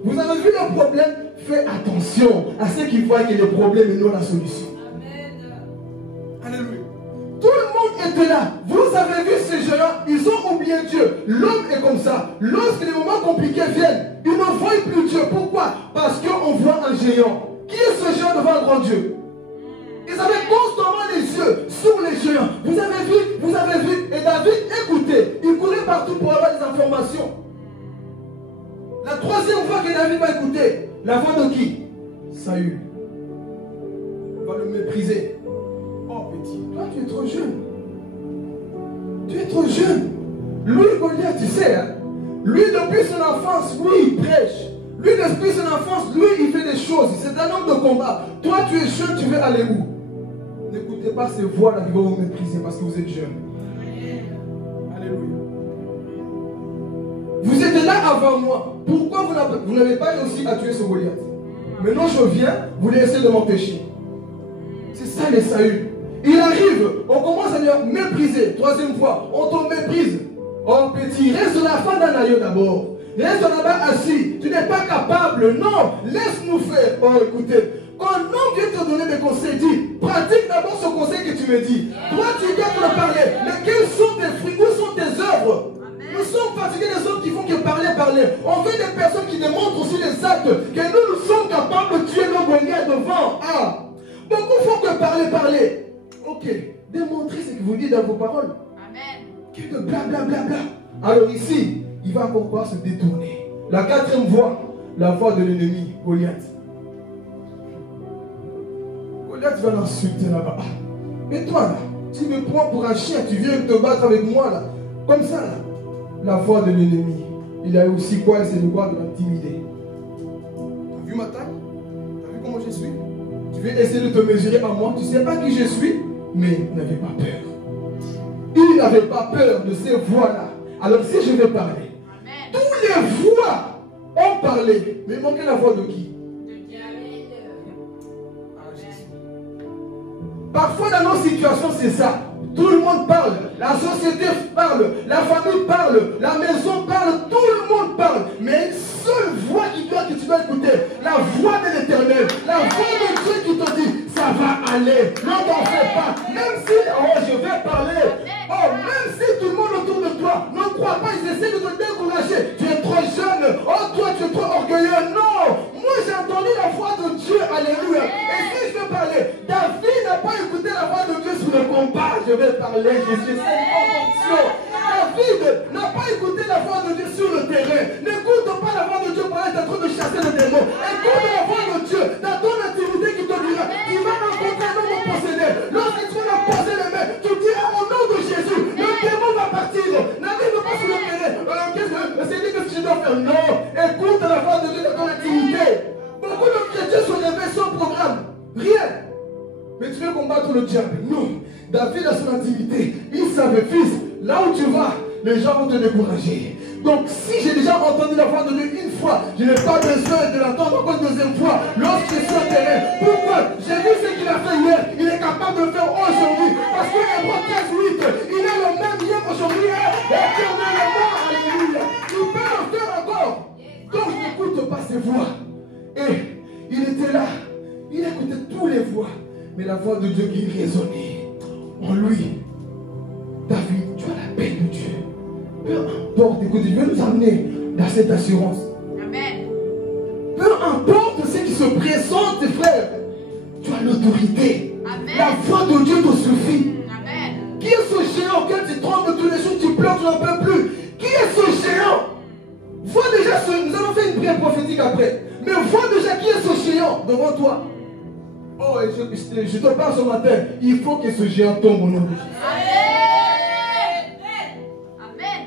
Vous avez vu le problème? Fais attention à ceux qui voient que le problème est non la solution. Amen. Alléluia. Tout le monde était là. Vous avez vu ces géants, ils ont oublié Dieu. L'homme est comme ça. Lorsque les moments compliqués viennent, ils ne voient plus Dieu. Pourquoi? Parce qu'on voit un géant. Qui est ce géant devant un grand Dieu? Ils avaient constamment les yeux sur les géants. Vous avez vu. Et David écoutait. Il courait partout pour avoir des informations. La troisième fois que David va écouter, la voix de qui? Saül. Il va le mépriser. Oh petit, toi tu es trop jeune. Tu es trop jeune. Lui, Goliath, tu sais, hein? Lui depuis son enfance, lui il prêche. Lui depuis son enfance, lui il fait des choses. C'est un homme de combat. Toi tu es jeune, tu veux aller où? N'écoutez pas ces voix-là qui vont vous mépriser parce que vous êtes jeune. Alléluia. Vous êtes là avant moi. Pourquoi vous n'avez pas réussi à tuer ce Goliath? Maintenant je viens, vous laissez de m'empêcher. C'est ça les Saül. Il arrive, on commence à le mépriser. Troisième fois, on te méprise. Oh petit, reste la fin d'un aïeux d'abord. Reste là-bas assis. Tu n'es pas capable. Non, laisse-nous faire. Oh écoutez, quand un homme vient te donner des conseils, dis, pratique d'abord ce conseil que tu me dis. Toi tu viens te le parler. Mais quels sont tes fruits? Où sont tes œuvres? Nous sommes fatigués des hommes qui font que parler. On veut des personnes qui démontrent aussi les actes que nous sommes capables de tuer nos Goliaths devant. Ah, beaucoup font que parler. Ok, démontrez ce que vous dites dans vos paroles. Amen. Que de blablabla. Alors ici, il va encore pas se détourner. La quatrième voix, la voix de l'ennemi, Goliath. Goliath va l'insulter là-bas. Mais toi là, tu me prends pour un chien, tu viens te battre avec moi là. Comme ça là. La voix de l'ennemi. Il a aussi quoi? C'est le droit de l'intimider. T'as vu ma taille? T'as vu comment je suis? Tu veux essayer de te mesurer à moi? Tu sais pas qui je suis? Mais il n'avait pas peur. Il n'avait pas peur de ces voix-là. Alors si je vais parler, Amen. tous les voix ont parlé. Mais il manquait la voix de qui? Parfois dans nos situations c'est ça. Tout le monde parle, la société parle, la famille parle, la maison parle, tout le monde parle. Mais une seule voix que tu dois écouter, la voix de l'Éternel, la voix de Dieu qui te dit, ça va aller, ne t'en fais pas. Même si, oh je vais parler, oh même si tout le monde autour de toi ne croit pas, ils essaient de te décourager. Tu es trop jeune, oh toi tu es trop orgueilleux. Non, moi j'ai entendu la voix de Dieu, alléluia. Et si je veux parler, David n'a pas écouté la voix de Dieu sur le combat. Je vais parler, je suis en fonction. David n'a pas écouté la voix de Dieu sur le terrain. N'écoute pas la voix de Dieu pour être en train de chasser le démon. Écoute la voix de Dieu dans ton intimité qui te dira, tu vas rencontrer un homme possédé. Lorsque tu vas poser les mains, tu diras au nom de Jésus, le démon va partir. N'arrive pas sur le terrain. C'est dit que tu dois faire. Non, écoute la voix de Dieu dans ton intimité. Beaucoup de chrétiens sont réveillés sans programme. Rien. Mais tu veux combattre le diable? Non. David a son intimité. Il savait, fils, là où tu vas, les gens vont te décourager. Donc si j'ai déjà entendu la voix de Dieu une fois, je n'ai pas besoin de l'entendre encore une deuxième fois lorsque je suis au terrain. Pourquoi? J'ai vu ce qu'il a fait hier. Il est capable de le faire aujourd'hui. Parce que Hébreux 13:8, il est le même hier aujourd'hui. Éternellement, alléluia. Il peut le faire encore. Donc je n'écoute pas ses voix. Et il était là. Il écoutait toutes les voix. Mais Mais la voix de Dieu qui résonnait en lui. David, tu as la paix de Dieu. Peu importe, écoute, Dieu veut nous amener dans cette assurance. Amen. Peu importe ce qui se présente, frère, tu as l'autorité. Amen. La voix de Dieu te suffit. Amen. Qui est ce géant auquel tu trembles tous les jours, tu pleures, tu n'en peux plus? Qui est ce géant? Vois déjà nous allons faire une prière prophétique après. Mais vois déjà qui est ce géant devant toi. Oh, et je te parle ce matin. Il faut que ce géant tombe au nom de Jésus. Amen. Amen.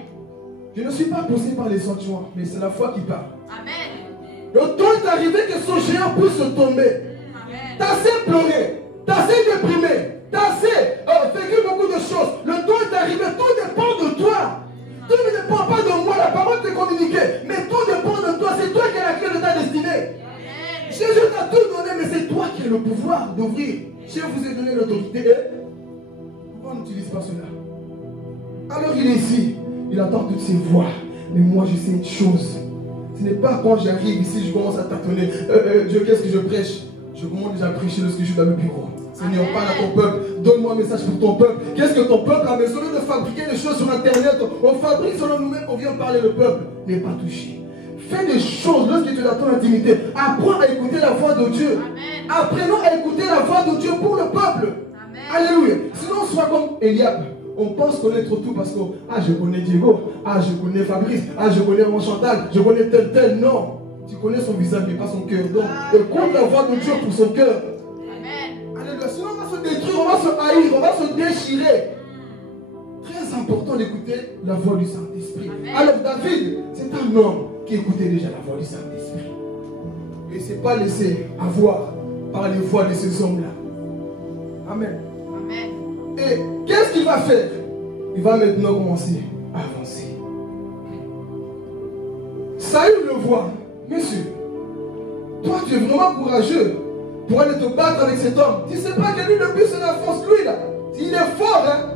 Je ne suis pas poussé par les sentiments, mais c'est la foi qui parle. Amen. Le temps est arrivé que ce géant puisse tomber. Amen. T'as assez pleuré, t'as assez déprimé, t'as assez vécu beaucoup de choses. Le temps est arrivé, tout dépend de toi. Tout ne dépend pas de moi, la parole t'est communiquée. Mais tout dépend de toi, c'est toi qui as la clé de ta destinée. Amen. Jésus t'a tout donné, mais c'est toi qui as le pouvoir d'ouvrir. Je vous ai donné l'autorité. Pourquoi on n'utilise pas cela? Alors il est ici, il entend toutes ces voix. Mais moi je sais une chose. Ce n'est pas quand j'arrive ici, je commence à tâtonner. Dieu, qu'est-ce que je prêche? Je commence déjà à prêcher lorsque je suis dans le bureau. Seigneur, parle à ton peuple. Donne-moi un message pour ton peuple. Qu'est-ce que ton peuple a besoin? Au lieu de fabriquer des choses sur Internet, on fabrique selon nous-mêmes, on vient parler. Le peuple n'est pas touché. Fais des choses lorsque tu es dans ton intimité. Apprends à écouter la voix de Dieu. Amen. Apprenons à écouter la voix de Dieu pour le peuple. Amen. Alléluia. Sinon, on soit comme Eliab. On pense connaître tout parce que je connais Diego, je connais Fabrice, je connais mon Chantal, je connais tel. Non. Tu connais son visage mais pas son cœur. Donc, écoute la voix de Dieu pour son cœur. Amen. Alléluia. Sinon, on va se détruire, on va se haïr, on va se déchirer. Très important d'écouter la voix du Saint-Esprit. Amen. Alors, David, c'est un homme qui écoutait déjà la voix du Saint-Esprit. Et il ne s'est pas laissé avoir par les voix de ces hommes-là. Amen. Amen. Et qu'est-ce qu'il va faire? Il va maintenant commencer à avancer. Saül le voit. Monsieur, toi tu es vraiment courageux pour aller te battre avec cet homme. Tu ne sais pas que lui depuis son enfance, lui là, il est fort, hein?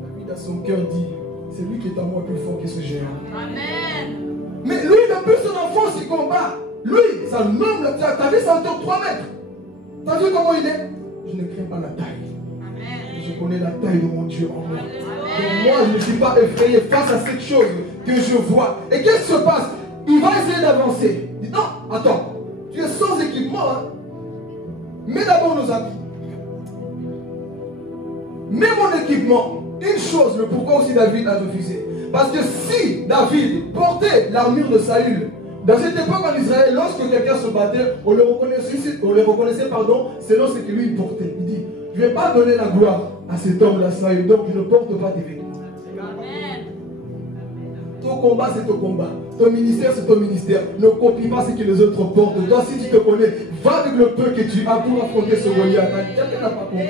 David à son cœur dit, c'est lui qui est en moi plus fort que ce géant. Amen. Mais lui depuis son enfance il combat. Lui, c'est un homme, t'as vu ça en 3 mètres. T'as vu comment il est? Je ne crains pas la taille. Amen. Je connais la taille de mon Dieu en moi. Amen. Donc moi, je ne suis pas effrayé face à cette chose que je vois. Et qu'est-ce qui se passe? Il va essayer d'avancer. Il dit, non, attends, tu es sans équipement. Hein? Mets d'abord nos habits. Mets mon équipement. Une chose, le pourquoi aussi David a refusé. Parce que si David portait l'armure de Saül, dans cette époque en Israël, lorsque quelqu'un se battait, on le reconnaissait selon ce que lui il portait. Il dit, je ne vais pas donner la gloire à cet homme-là, Saül, donc je ne porte pas tes vêtements. Amen. Ton combat, c'est ton combat. Ton ministère, c'est ton ministère. Ne copie pas ce que les autres portent. Toi, si tu te connais, va avec le peu que tu as pour affronter ce Goliath. Quelqu'un n'a pas compris.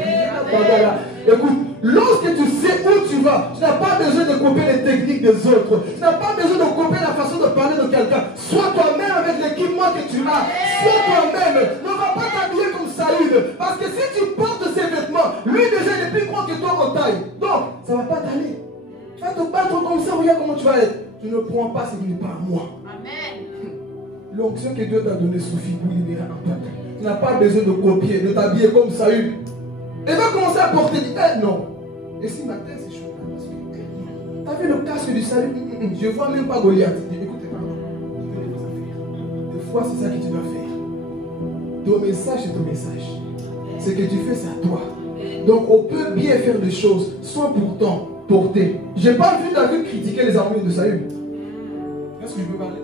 Écoute, lorsque tu sais où tu vas, tu n'as pas besoin de copier les techniques des autres. Tu n'as pas besoin de copier la façon de parler de quelqu'un. Sois toi-même avec l'équipement que tu as. Sois toi-même. Ne va pas t'habiller comme Saül. Parce que si tu portes ses vêtements, lui déjà il est plus grand que toi en taille. Donc, ça ne va pas t'aller. Tu vas te battre comme ça, regarde comment tu vas être. Tu ne prends pas ce qui n'est pas à moi. Amen. L'onction que Dieu t'a donnée suffit pour libérer un peuple. Tu n'as pas besoin de copier, de t'habiller comme Saül. Et va commencer à porter du non. Et si ma tête c'est chaud, parce que tu as vu le casque du salut? Je ne vois même pas Goliath. Écoutez, pardon. Des fois, c'est ça que tu dois faire. Ton message, c'est ton message. Ce que tu fais, c'est à toi. Donc, on peut bien faire des choses sans pourtant porter. Je n'ai pas vu David critiquer les armures de Saül. Est-ce que je peux parler?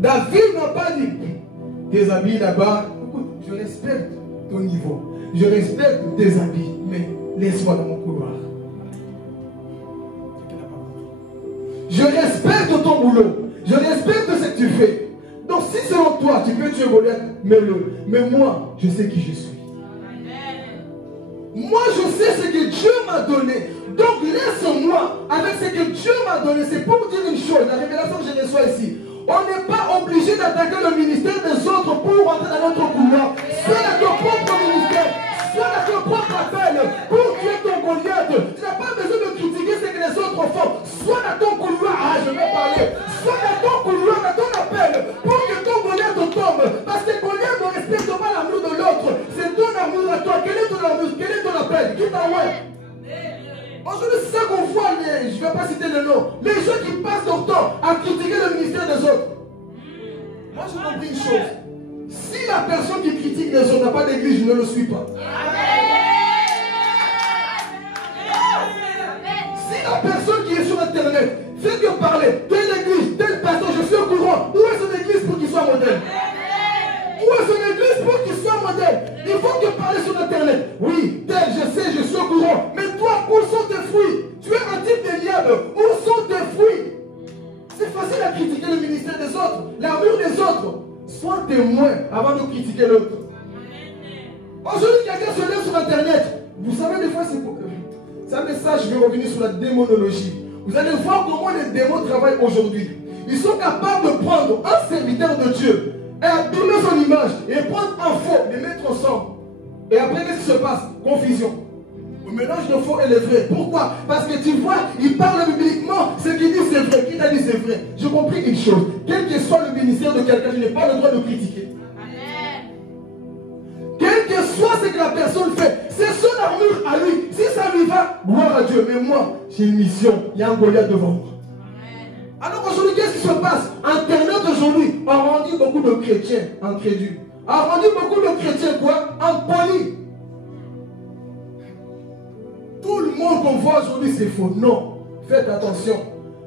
David n'a pas dit tes habits là-bas. Écoute, je respecte ton niveau. Je respecte tes habits. Mais laisse-moi dans mon couloir. Je respecte ton boulot. Je respecte ce que tu fais. Donc si selon toi tu peux tuer Goliath, mets-le. Mais moi, je sais qui je suis. Moi, je sais ce que Dieu m'a donné. Donc, laisse-moi avec ce que Dieu m'a donné. C'est pour dire une chose, la révélation que je reçois ici. On n'est pas obligé d'attaquer le ministère des autres pour rentrer dans notre couloir. Sois dans ton propre ministère. Sois dans ton propre appel pour tuer ton Goliath. Tu n'as pas besoin de critiquer ce que les autres font. Sois dans ton couloir. Je vais parler. Sois dans ton couloir, dans ton appel pour que ton Goliath tombe. Parce que Goliath ne respecte pas la ouais, tout en ouais. Aujourd'hui, c'est ça qu'on voit, je ne vais pas citer le nom, les gens qui passent leur temps à critiquer le ministère des autres. Moi, j'ai compris une chose. Si la personne qui critique les autres n'a pas d'église, je ne le suis pas. Si la personne qui est sur Internet fait que parler, telle église, tel pasteur, je suis au courant, où est son église pour qu'il soit modèle? Où est son église pour qu'il soit modèle? Il faut que parler sur Internet. Oui, tel, je sais, je suis au courant. Mais toi, où sont tes fruits? Tu es un type de diable. Où sont tes fruits? C'est facile à critiquer le ministère des autres, l'armure des autres. Sois témoin avant de critiquer l'autre. Aujourd'hui, quelqu'un se lève sur Internet. Vous savez, des fois, c'est pour... savez ça, je vais revenir sur la démonologie. Vous allez voir comment les démons travaillent aujourd'hui. Ils sont capables de prendre un serviteur de Dieu et abîmer son image et prendre un faux, les mettre ensemble. Et après, qu'est-ce qui se passe? Confusion. Le mélange de faux et le vrai. Pourquoi? Parce que tu vois, il parle bibliquement, ce qu'il dit c'est vrai. Qui t'a dit c'est vrai? J'ai compris une chose. Quel que soit le ministère de quelqu'un, je n'ai pas le droit de critiquer. Quel que soit ce que la personne fait, c'est son armure à lui. Si ça lui va, gloire à Dieu. Mais moi, j'ai une mission. Il y a un Goliath devant moi. Alors aujourd'hui, qu'est-ce qui se passe? Internet aujourd'hui a rendu beaucoup de chrétiens incrédules. A rendu beaucoup de chrétiens quoi? Impolis. Tout le monde qu'on voit aujourd'hui, c'est faux. Non. Faites attention.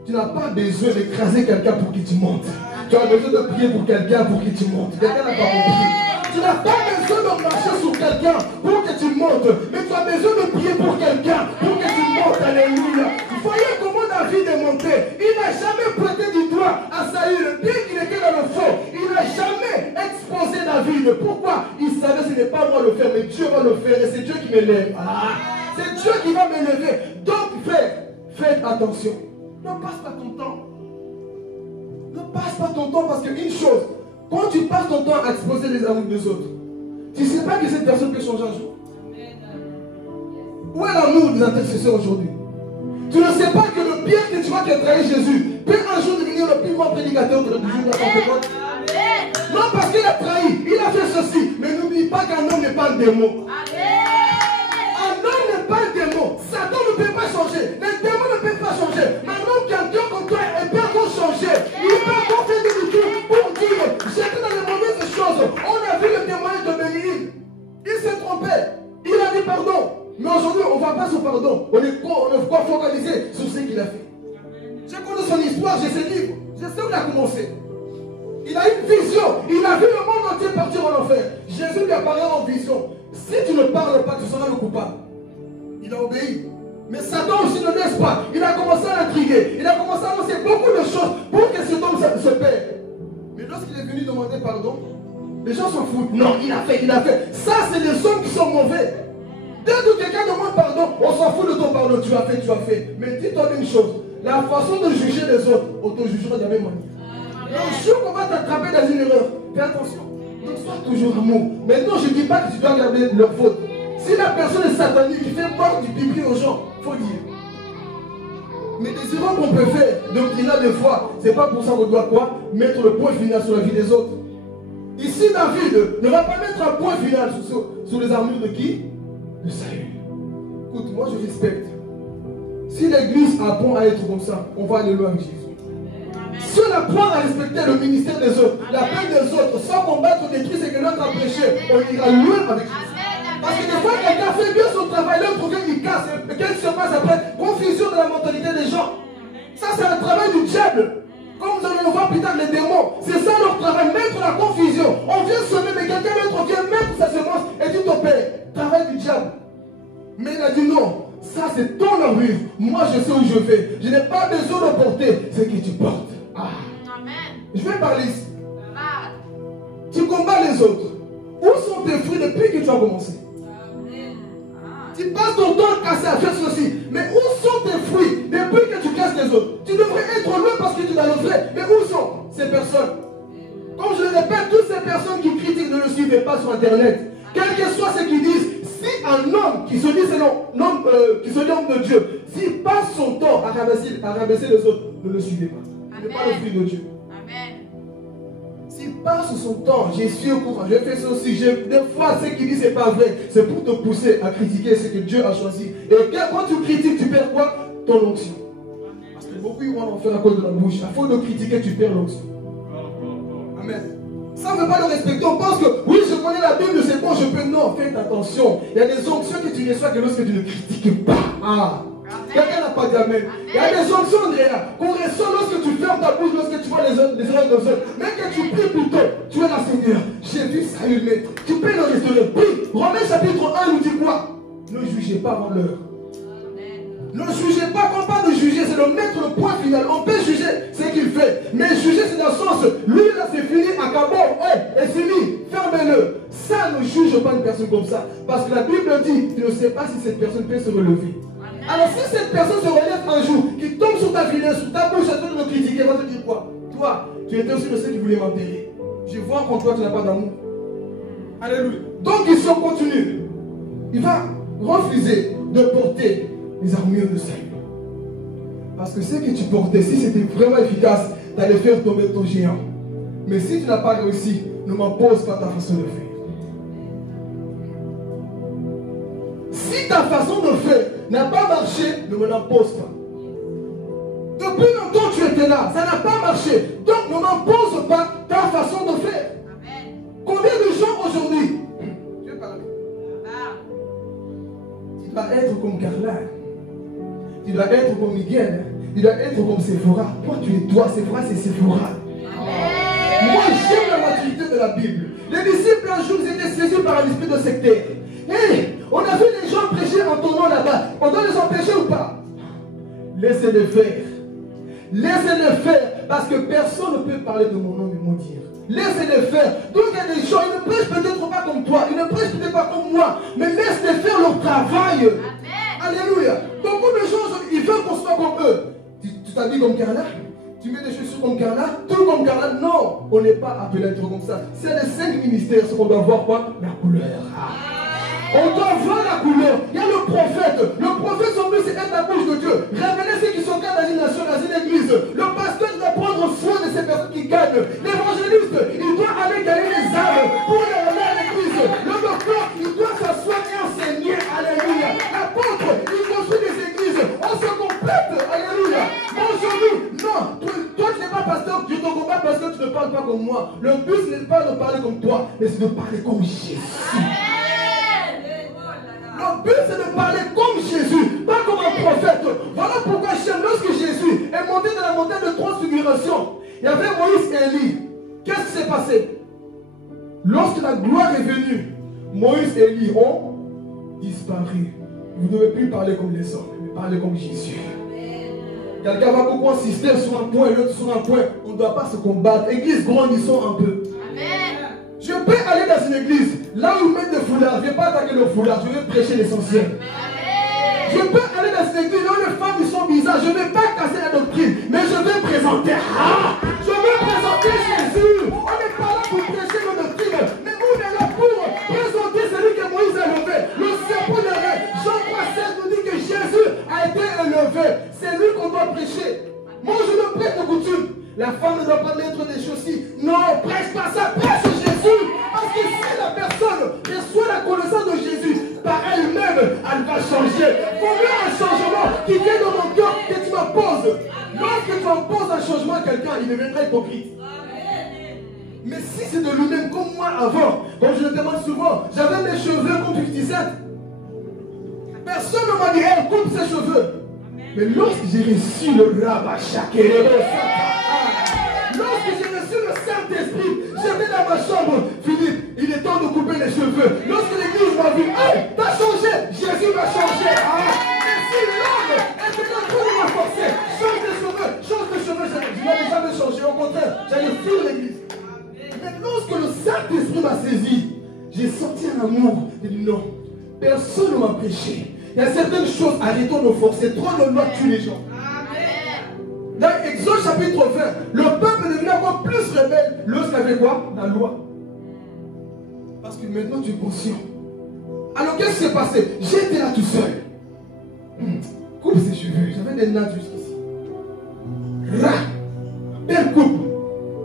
Tu n'as pas besoin d'écraser quelqu'un pour qu'il te monte. Tu as besoin de prier pour quelqu'un pour qu'il te monte. Quelqu'un n'a pas compris. Tu n'as pas besoin de marcher sur quelqu'un pour que tu montes. Mais tu as besoin de prier pour quelqu'un pour que tu montes. Alléluia. Vous voyez comment David est monté. Il n'a jamais pointé du doigt à Saül. Dès qu'il était dans le faux, il n'a jamais exposé David. Pourquoi? Il savait que ce n'est pas moi le faire, mais Dieu va le faire. Et c'est Dieu qui m'élève. C'est Dieu qui va m'élever. Donc faites attention. Ne passe pas ton temps. Ne passe pas ton temps parce qu'une chose, quand tu passes ton temps à exposer les amours des autres, tu ne sais pas que cette personne peut changer un jour. Où est l'amour des intercesseurs aujourd'hui? Tu ne sais pas que le pire que tu vois qui a trahi Jésus peut un jour devenir le plus grand prédicateur de la Pentecôte. Non, parce qu'il a trahi, il a fait ceci. Mais n'oublie pas qu'un homme n'est pas un démon. Un homme n'est pas un démon. Satan ne peut pas changer. Les démons ne peuvent pas changer. Mais un homme qui a un cœur comme toi, il peut encore changer. Il peut encore faire des trucs pour dire j'étais dans les mauvaises choses. On a vu le témoignage de Bénéine. Il s'est trompé. Il a dit pardon. Mais aujourd'hui, on ne va pas sur pardon. On est focalisé sur ce qu'il a fait. Je connais son histoire, j'ai ses livres. Je sais où il a commencé. Il a une vision. Il a vu le monde entier partir en enfer. Jésus lui apparaît en vision. Si tu ne parles pas, tu seras le coupable. Il a obéi. Mais Satan aussi ne laisse pas. Il a commencé à l'intriguer. Il a commencé à annoncer beaucoup de choses pour que cet homme se perde. Mais lorsqu'il est venu demander pardon, les gens s'en foutent. Non, il a fait, il a fait. Ça, c'est des hommes qui sont mauvais. Dès que quelqu'un demande pardon, on s'en fout de ton pardon. Tu as fait, tu as fait. Mais dis-toi une chose. La façon de juger les autres, on te jugera de la même manière. Le jour qu'on va t'attraper dans une erreur, fais attention. Donc sois toujours amour. Maintenant, je ne dis pas que tu dois garder leur faute. Si la personne est satanique, qui fait mort du pipi aux gens, il faut dire. Mais les erreurs qu'on peut faire, doctrinales des fois, c'est pas pour ça qu'on doit quoi? Mettre le point final sur la vie des autres. Ici, David ne va pas mettre un point final sur les armures de qui? De Saül. Écoute, moi je respecte. Si l'église apprend à être comme ça, on va aller loin avec Jésus. Si on apprend à respecter le ministère des autres, la paix des autres, sans combattre des trucs et que l'autre a prêché, on ira loin avec Jésus. Parce que des fois, quelqu'un fait bien son travail, l'autre vient, il casse. Et qu'est-ce qui se passe après? Confusion de la mentalité des gens. Ça, c'est un travail du diable. Comme vous allez le voir plus tard, les démons, c'est ça leur travail, mettre la confusion. On vient semer, mais quelqu'un d'autre vient mettre sa semence et dit ton père, travail du diable. Mais il a dit non, ça c'est ton armure. Moi je sais où je vais. Je n'ai pas besoin de porter ce que tu portes. Je vais parler ici. Tu combats les autres. Où sont tes fruits depuis que tu as commencé? Tu passes ton temps à casser, à faire ceci. Mais où sont tes fruits depuis que tu casses les autres? Tu devrais être loin parce que tu es dans le vrai. Mais où sont ces personnes? Comme je le répète, toutes ces personnes qui critiquent ne le suivez pas sur Internet. Quel que soit ce qu'ils disent, si un homme qui se dit homme de Dieu, s'il passe son temps à rabaisser les autres, ne le suivez pas. Ce n'est pas le fruit de Dieu. S'il passe son temps, je suis au courant, je fais ça aussi. Des fois, ce qu'il dit, c'est pas vrai. C'est pour te pousser à critiquer ce que Dieu a choisi. Et quand tu critiques, tu perds quoi? Ton onction. Parce que beaucoup ils vont en faire à cause de la bouche. À faute de critiquer, tu perds l'onction. Amen. Ça ne veut pas le respecter. On pense que oui, je connais la Bible, c'est bon, je peux. Non, faites attention. Il y a des onctions que tu reçois que lorsque tu ne critiques pas. Ah. Quelqu'un n'a pas dit amen. Il y a des onctions, Andrea, qu'on reçoit lorsque tu fermes ta bouche, lorsque tu vois les oreilles des autres. Mais que tu pries plutôt. Tu es là, Seigneur. J'ai vu ça, mais tu peux le restaurer. Prie. Romains chapitre 1 nous dit quoi? Ne jugez pas avant l'heure. Ne jugez pas, quand on parle de juger, c'est de mettre le point final. On peut juger ce qu'il fait, mais juger c'est dans le sens, lui là c'est fini, acabons, et fini, fermez-le. Ça ne juge pas une personne comme ça, parce que la Bible dit, tu ne sais pas si cette personne peut se relever. Alors si cette personne se relève un jour, qui tombe sur ta filière, sur ta bouche, elle va te critiquer, elle va te dire quoi? Toi, tu étais aussi de ceux qui voulaient m'enterrer. Je vois qu'en toi tu n'as pas d'amour. Alléluia. Donc il se continue. Il va refuser de porter les armures de salut. Parce que ce que tu portais, si c'était vraiment efficace, tu allais faire tomber ton géant. Mais si tu n'as pas réussi, ne m'impose pas ta façon de faire. Si ta façon de faire n'a pas marché, ne me l'impose pas. Depuis longtemps tu étais là, ça n'a pas marché. Donc ne m'impose pas ta façon de faire. Amen. Combien de gens aujourd'hui, je vais parler. Tu dois être comme Carla. Tu dois être comme Miguel. Tu dois être comme Sephora. Toi, tu es toi. Sephora, c'est Sephora. Amen. Moi, j'aime la maturité de la Bible. Les disciples, un jour, ils étaient saisis par un esprit de sectaire. Hey, on a vu les gens prêcher en ton nom là-bas. On doit les empêcher ou pas? Laissez-les faire. Laissez-les faire. Parce que personne ne peut parler de mon nom et mon dire. Laissez-les faire. Donc il y a des gens, ils ne prêchent peut-être pas comme toi. Ils ne prêchent peut-être pas comme moi. Mais laisse-les faire leur travail. Alléluia. Beaucoup de gens, ils veulent qu'on soit comme eux. Tu t'habilles comme Carla? Tu mets des chaussures comme Carla? Tout comme Carla? Non, on n'est pas appelé à être comme ça. C'est les 5 ministères, ce qu'on doit voir quoi? La couleur. On doit voir la couleur. Il y a le prophète. Le prophète, son but, c'est être la bouche de Dieu. Révéler ceux qui sont dans une nation, dans une église. Le pasteur doit prendre soin de ces personnes qui gagnent. L'évangéliste, il doit aller gagner les âmes pour les remettre à l'église. Le docteur, il doit s'asseoir et enseigner. Alléluia. L'apôtre, il construit des églises. On se complète. Alléluia. Aujourd'hui, non. Toi, tu n'es pas pasteur. Je te comprends parce que tu ne parles pas comme moi. Le but, ce n'est pas de parler comme toi, mais c'est de parler comme Jésus. Le but, c'est de parler comme Jésus, pas comme un prophète. Voilà pourquoi lorsque Jésus est monté dans la montagne de transfiguration, il y avait Moïse et Élie. Qu'est-ce qui s'est passé? Lorsque la gloire est venue, Moïse et Élie ont disparu. Vous ne devez plus parler comme les hommes, mais parler comme Jésus. Quelqu'un va beaucoup insister sur un point et l'autre sur un point. On ne doit pas se combattre. Église, grandissons un peu. Amen. Je peux aller dans une église, là où ils mettent des foulards. Je ne vais pas attaquer le foulard, je vais prêcher l'essentiel. Je peux aller dans une église, là où les femmes ils sont bizarres. Je ne vais pas casser la doctrine, mais je vais présenter. Je vais présenter Jésus. On n'est pas là pour prêcher nos doctrines, mais on est là pour présenter celui que Moïse a levé. Le serpent de rêve. Jean 3,16 nous dit que Jésus a été élevé. C'est lui qu'on doit prêcher. Moi je ne prête de coutume. La femme ne doit pas mettre des chaussures. Non, prêche pas ça, prêche Jésus. Parce que si la personne reçoit la connaissance de Jésus, par elle-même, elle va changer. Il faut mieux un changement qui vient dans mon cœur que tu m'imposes. Lorsque tu imposes un changement à quelqu'un, il deviendra hypocrite. Mais si c'est de lui-même comme moi avant, comme je le demande souvent, j'avais mes cheveux comme 57. Personne ne m'a dit, elle coupe ses cheveux. Mais lorsque j'ai reçu le Rabachakere, lorsque j'ai reçu le Saint-Esprit, j'étais dans ma chambre. Philippe, il est temps de couper les cheveux. Lorsque l'église m'a vu, hey, t'as changé, Jésus va changer. Mais si l'homme était en train de me forcer, change de cheveux, je n'allais jamais changer. Au contraire, j'allais fuir l'église. Mais lorsque le Saint-Esprit m'a saisi, j'ai senti un amour. J'ai dit non, personne ne m'a prêché. Il y a certaines choses, arrêtons de forcer. Trop de lois tuent les gens. Dans Exode chapitre 20, le peuple est devenu encore plus rebelle lorsqu'il y avait quoi? La loi. Parce que maintenant tu es conscient. Alors qu'est-ce qui s'est passé? J'étais là tout seul. Coupe ses cheveux. J'avais des nattes jusqu'ici. Belle coupe.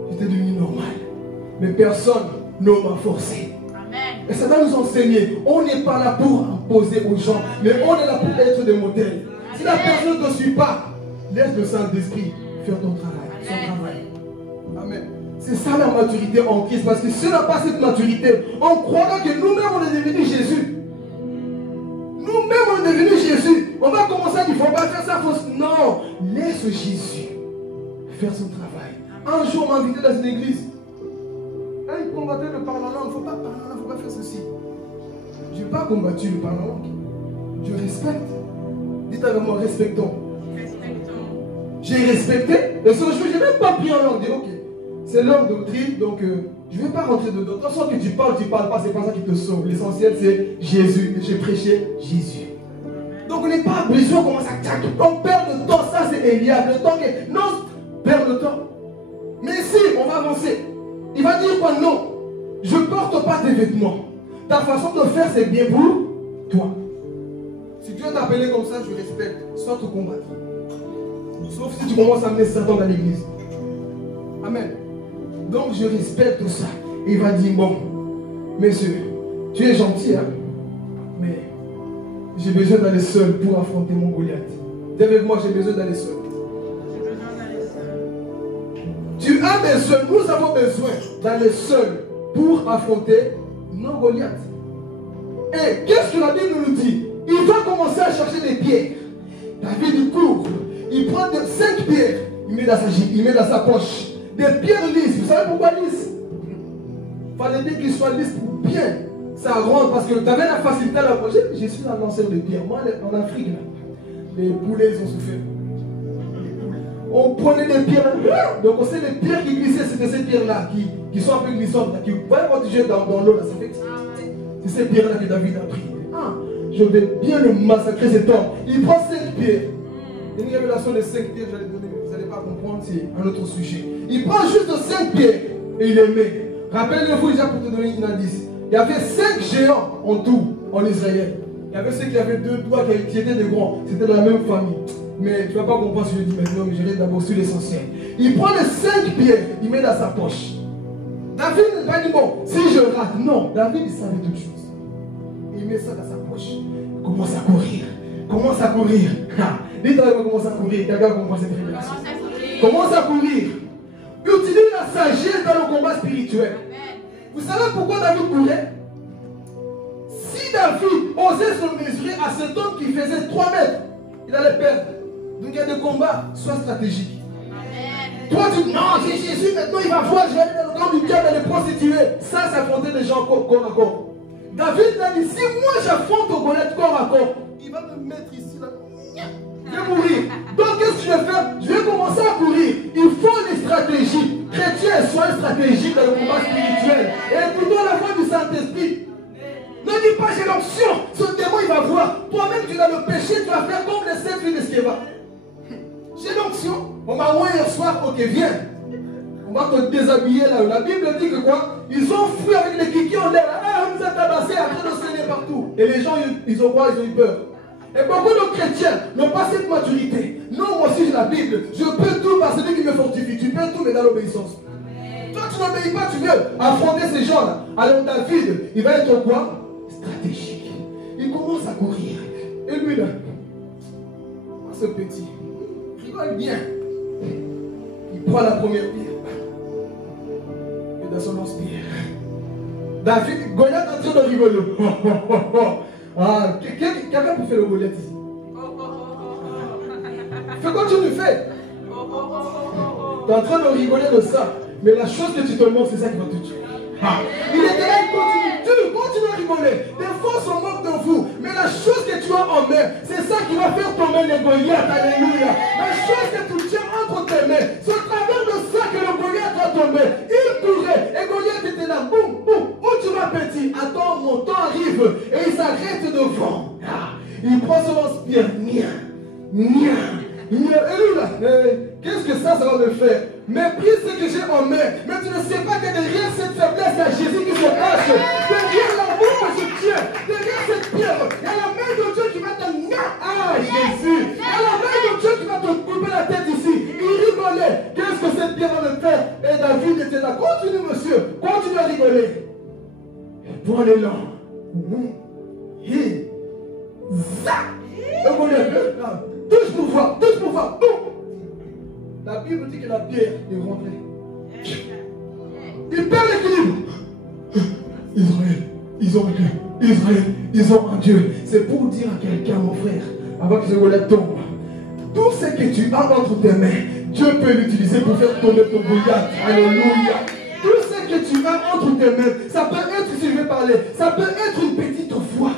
J'étais devenu normal. Mais personne ne m'a forcé. Amen. Et ça va nous enseigner. On n'est pas là pour imposer aux gens, mais on est là pour être des modèles. Si la personne ne te suit pas, laisse le Saint-Esprit faire ton travail, son travail. Amen. C'est ça la maturité en Christ. Parce que si on n'a pas cette maturité, on croira que nous-mêmes on est devenu Jésus. Nous-mêmes on est devenu Jésus. On va commencer à dire, il ne faut pas faire ça. Non, laisse Jésus faire son travail. Un jour, on m'a invité dans une église. Là, il combattait le parler en langue. Il ne faut pas parler en langue, il ne faut pas faire ceci. Je n'ai pas combattu le parler en langue. Je respecte. Dites avec moi, respectons. J'ai respecté. Et ce jour, je n'ai même pas pris en langue. Je dis, ok, c'est leur doctrine, donc je ne vais pas rentrer dedans. De toute façon, que tu parles pas, c'est pas ça qui te sauve. L'essentiel, c'est Jésus. J'ai prêché Jésus. Donc, on n'est pas besoin de commencer à tchac. On perd le temps, ça c'est Eliab. Le temps que. Non, perd le temps. Mais si, on va avancer. Il va dire quoi? Non, je ne porte pas tes vêtements. Ta façon de faire, c'est bien pour toi. Si Dieu t'a appelé comme ça, je respecte. Soit te combattre. Sauf si tu commences à amener Satan dans l'église. Amen. Donc je respecte tout ça. Et il va dire, bon, monsieur, tu es gentil, hein, mais j'ai besoin d'aller seul pour affronter mon Goliath. Dis avec moi, j'ai besoin d'aller seul. Tu as besoin, nous avons besoin d'aller seul pour affronter nos Goliaths. Et qu'est-ce que la Bible nous dit? Il va commencer à chercher des pierres. David il court, il prend 5 pierres, il met dans sa poche. Des pierres lisses. Vous savez pourquoi lisses? Il fallait dire qu'ils soient lisses pour bien. Ça rentre parce que tu avais la facilité à la poche. Je suis un lanceur de pierres. Moi en Afrique, là, les poulets ils ont souffert. On prenait des pierres. Donc on sait les pierres qui glissaient, c'était ces pierres-là qui sont un peu glissantes, là, qui vont protéger dans l'eau. Ça fait. C'est ces pierres-là que David a pris. Ah, je vais bien le massacrer cet homme. Il prend 5 pierres. Une révélation de 5 pierres, j'allais donner, mais vous n'allez pas comprendre, c'est un autre sujet. Il prend juste 5 pierres et il les met. Rappelez-vous déjà pour te donner un indice. Il y avait 5 géants en tout, en Israël. Il y avait ceux qui avaient 2 doigts qui étaient des grands. C'était de la même famille. Mais tu ne vas pas comprendre ce que je dis maintenant, mais je vais d'abord sur l'essentiel. Il prend les 5 pierres, il met dans sa poche. David ne va pas dire, bon, si je rate, non. David, il savait toutes choses. Il met ça dans sa poche. Il commence à courir. Commence à courir. Dites-moi comment commence à courir. Quelqu'un comprend cette révélation. Commence à courir. Utilise la sagesse dans le combat spirituel. Vous savez pourquoi David courait? Si David osait se mesurer à cet homme qui faisait 3 mètres, il allait perdre. Donc il y a des combats, sois stratégique. Toi tu dis, non, j'ai Jésus, maintenant il va voir, je vais aller dans le camp du diable, aller prostituer. Ça, c'est affronter les gens corps à corps. David a dit, si moi j'affronte au Goliath corps à corps, il va me mettre ici, là. Je vais mourir. Donc qu'est-ce que je vais faire? Je vais commencer à courir. Il faut des stratégies. Chrétiens, soyez stratégiques dans le combat spirituel. Et écoutons la voix du Saint-Esprit. Ne dis pas j'ai l'option. Ce démon il va voir. Toi-même tu as le péché, tu vas faire comme les 7 filles de Sceva. J'ai l'option. On m'a envoyé hier soir, ok viens. On va te déshabiller là. La Bible dit que quoi? Ils ont fui avec les kikis en l'air. Ah, on nous a tabassés en train de saigner partout. Et les gens ils ont quoi? Ils ont eu peur. Et beaucoup de chrétiens n'ont pas cette maturité. Non, moi aussi j'ai la Bible. Je peux tout par celui qui me fortifie. Tu peux tout, mais dans l'obéissance. Toi, tu n'obéis pas, tu veux affronter ces gens-là. Alors David, il va être quoi? Stratégique. Il commence à courir. Et lui là, ce petit, il rigole bien. Il prend la première pierre. Et dans son lance-pierre. David, Goliath est en train de rigoler. Ah, quelqu'un peut faire le Goliath ici? Fais quoi tu le fais? Tu es en train de rigoler de ça. Mais la chose que tu te montres, c'est ça qui va te tuer. Ah. Il était là, il continue. Tu continues à rigoler. Des fois, on moque de vous. Mais la chose que tu as en main, c'est ça qui va faire tomber les Goliaths. Alléluia. La chose que tu tiens entre tes mains, c'est au travers de ça que le Goliath va tomber. Il courait. Et Goliath était là. Boum, boum. Où tu vas, petit? Attends, mon temps arrive. Et il s'arrête devant. Ah. Il prend son lance-pierre. Nia. Et lui là, qu'est-ce que ça va me faire? Méprise ce que j'ai en main. Mais tu ne sais pas que derrière cette faiblesse, il y a Jésus qui se cache. Derrière l'amour que je tiens, derrière cette pierre, il y a la main de Dieu qui va te... Ah, Jésus! Il y a la main de Dieu qui va te couper la tête ici. Il rigolait. Qu'est-ce que cette pierre va me faire? Et David était là. Continue, monsieur. Continue on est lent. Touche pour voir, touche pour voir. La Bible dit que la pierre est rentrée. Il perd l'équilibre. Israël, ils ont un Dieu. Israël, ils ont un Dieu. C'est pour dire à quelqu'un, mon frère, avant que ce Goliath tombe, tout ce que tu as entre tes mains, Dieu peut l'utiliser pour faire tomber ton Goliath. Alléluia. Tout ce que tu as entre tes mains, ça peut être, si je vais parler, ça peut être une petite foi.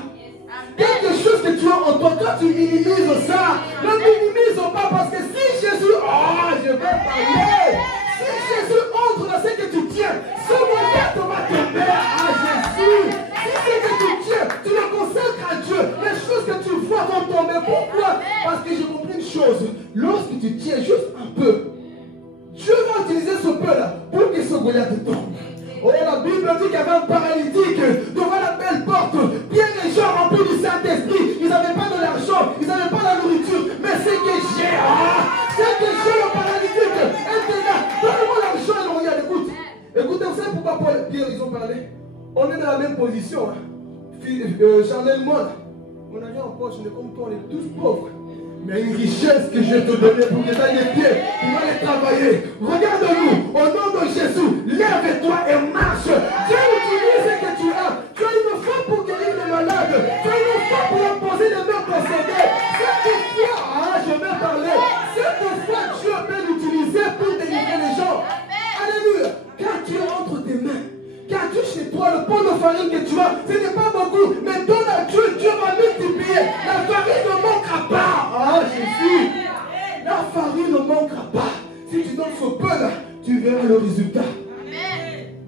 Quelque chose que tu as en toi, quand tu minimises ça, ne minimise pas parce que si Jésus, je vais parler, si Jésus entre dans ce que tu tiens, ce Goliath va tomber à Jésus. Si ce que tu tiens, tu le consacres à Dieu, les choses que tu vois vont tomber. Pourquoi? Parce que j'ai compris une chose, lorsque tu tiens juste un peu, Dieu va utiliser ce peu-là pour que ce Goliath tombe. Oh, la Bible dit qu'il y avait un paralytique devant la belle porte. Bien les gens remplis du Saint-Esprit, ils n'avaient pas de l'argent, ils n'avaient pas de la nourriture. Mais c'est que j'ai, le paralytique était là. Donne-moi l'argent et le regarde. Écoutez, vous savez pourquoi Paul et Pierre, ils ont parlé? On est dans la même position. Charnellement, on n'a rien en poche, on est comme toi, on est tous pauvres. Mais une richesse que je vais te donner pour que tu ailles les pieds, pour aller travailler. Regarde-nous, au nom de Jésus, lève-toi et marche. Dieu utilise ce que tu as. Tu as une foi pour guérir les malades. Tu as une foi pour imposer les mains possédées. Cette foi, je vais parler. Cette foi, Dieu peut l'utiliser pour délivrer les gens. Alléluia. Quand tu es entre tes mains, quand tu chez toi, le pot de farine que tu as, ce n'est pas beaucoup, mais donne à Dieu, Dieu va multiplier. La farine ne manquera pas. Jésus, la farine ne manquera pas. Si tu donnes ce peu-là, tu verras le résultat.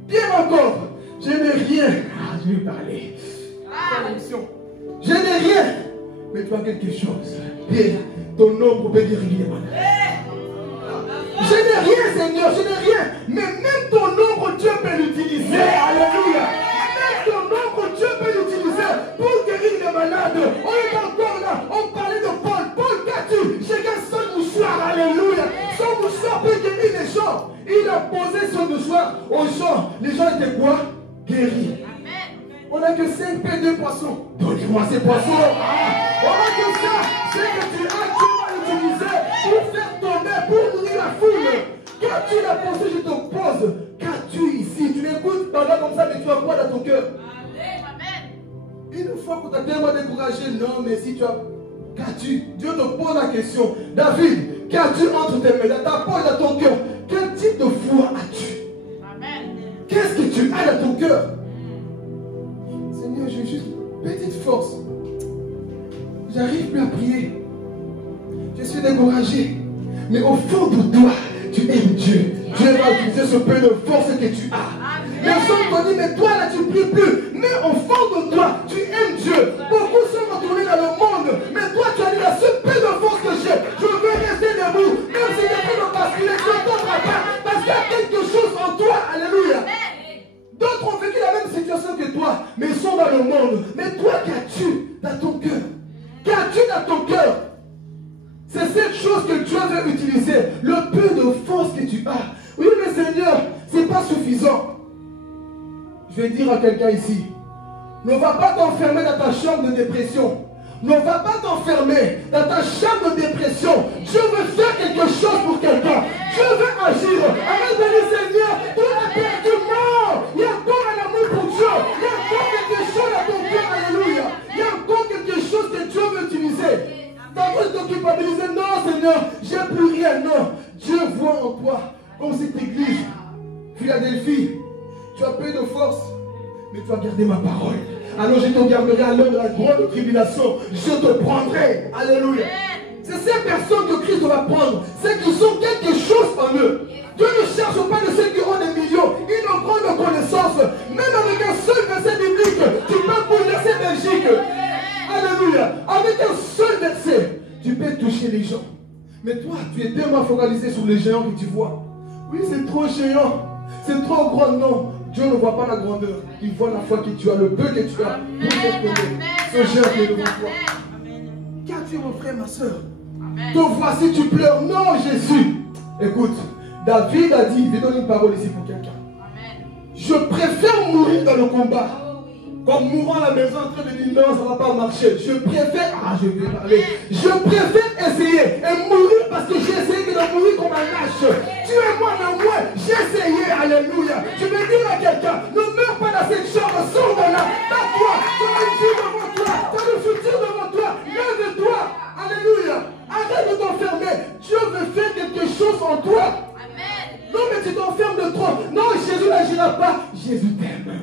Bien encore, je n'ai rien. Je vais parler. Je n'ai rien, mais tu as quelque chose. Bien, ton ombre peut guérir les malades. Je n'ai rien, Seigneur, je n'ai rien. Mais même ton ombre, Dieu peut l'utiliser. Alléluia. Même ton ombre, Dieu peut l'utiliser pour guérir les malades. On est encore là. On parlait de Paul. Paul, qu'as-tu? J'ai qu'un seul mouchoir. Alléluia. Son mouchoir peut guérir les gens. Il a posé son mouchoir aux gens. Les gens étaient quoi? Guéris. On n'a que 5 pains, 2 poissons. Donnez-moi ces poissons. On n'a que ça. C'est que tu as, tu vas l'utiliser pour faire tomber, pour nourrir la foule. Quand tu l'as posé, je te pose. Qu'as-tu ici? Tu m'écoutes pendant comme ça, mais tu as quoi dans ton cœur? Une fois que tu as tellement découragé, non, mais si tu as. Qu'as-tu? Dieu te pose la question. David, qu'as-tu entre tes mains, dans ta poche, dans ton cœur? Quel type de foi as-tu? Qu'est-ce que tu as dans ton cœur? Seigneur, j'ai juste une petite force. J'arrive plus à prier. Je suis découragé. Mais au fond de toi, tu aimes Dieu. Dieu va utiliser ce peu de force que tu as. Les gens t'ont dit, mais toi là tu ne pries plus. Mais au fond de toi, tu aimes Dieu. Beaucoup sont retournés dans le monde. Mais toi tu as dit, la seule peu de force que j'ai, je veux rester debout. Même si je peux me basculer, je ne tomberai pas. Parce qu'il y a quelque chose en toi. Alléluia. D'autres ont vécu la même situation que toi, mais ils sont dans le monde. Mais toi, qu'as-tu dans ton cœur? Qu'as-tu dans ton cœur? C'est cette chose que Dieu veut utiliser. Le peu de force que tu as. Oui, mais Seigneur, ce n'est pas suffisant. Je vais dire à quelqu'un ici, ne va pas t'enfermer dans ta chambre de dépression. Ne va pas t'enfermer dans ta chambre de dépression. Dieu veut faire quelque chose pour quelqu'un. Dieu veut agir. Arrête de dire, Seigneur, tu as perdu mort. Il y a encore un amour pour Dieu. Il y a encore quelque chose dans ton cœur. Alléluia. Il y a encore quelque chose que Dieu veut utiliser. T'as besoin de te culpabiliser. Non, Seigneur, j'ai plus rien. Non. Dieu voit en toi, comme cette église, Philadelphie. Tu as peu de force, mais tu as gardé ma parole. Alors je te garderai à l'heure de la grande tribulation. Je te prendrai. Alléluia. C'est ces personnes que Christ va prendre. C'est qu'ils ont quelque chose en eux. Dieu ne cherche pas de ceux qui ont des millions, une grande connaissance. Même avec un seul verset biblique, tu peux bouleverser Belgique. Alléluia. Avec un seul verset, tu peux toucher les gens. Mais toi, tu es tellement focalisé sur les géants que tu vois. Oui, c'est trop géant. C'est trop grand. Non. Dieu ne voit pas la grandeur. Il voit la foi que tu as, le peu que tu as. Pour te donner ce géant qui est devant toi. Qu'as-tu, mon frère, ma soeur? Te voici, tu pleures. Non, Jésus. Écoute, David a dit, je vais donner une parole ici pour quelqu'un. Je préfère mourir dans le combat comme mourant à la maison en train de dire non, ça ne va pas marcher. Je préfère, je vais parler. Je préfère essayer et mourir parce que j'ai essayé de mourir comme un lâche. Tuez-moi, mais moi, j'ai essayé. Alléluia. Je vais dire à quelqu'un, ne meurs pas dans cette chambre, sors de là. Toi, tu as une vie devant toi, tu as le futur devant toi. Lève-toi. Alléluia. Arrête de t'enfermer. Dieu veut faire quelque chose en toi. Non, mais tu t'enfermes de trop. Non, Jésus n'agira pas. Jésus t'aime.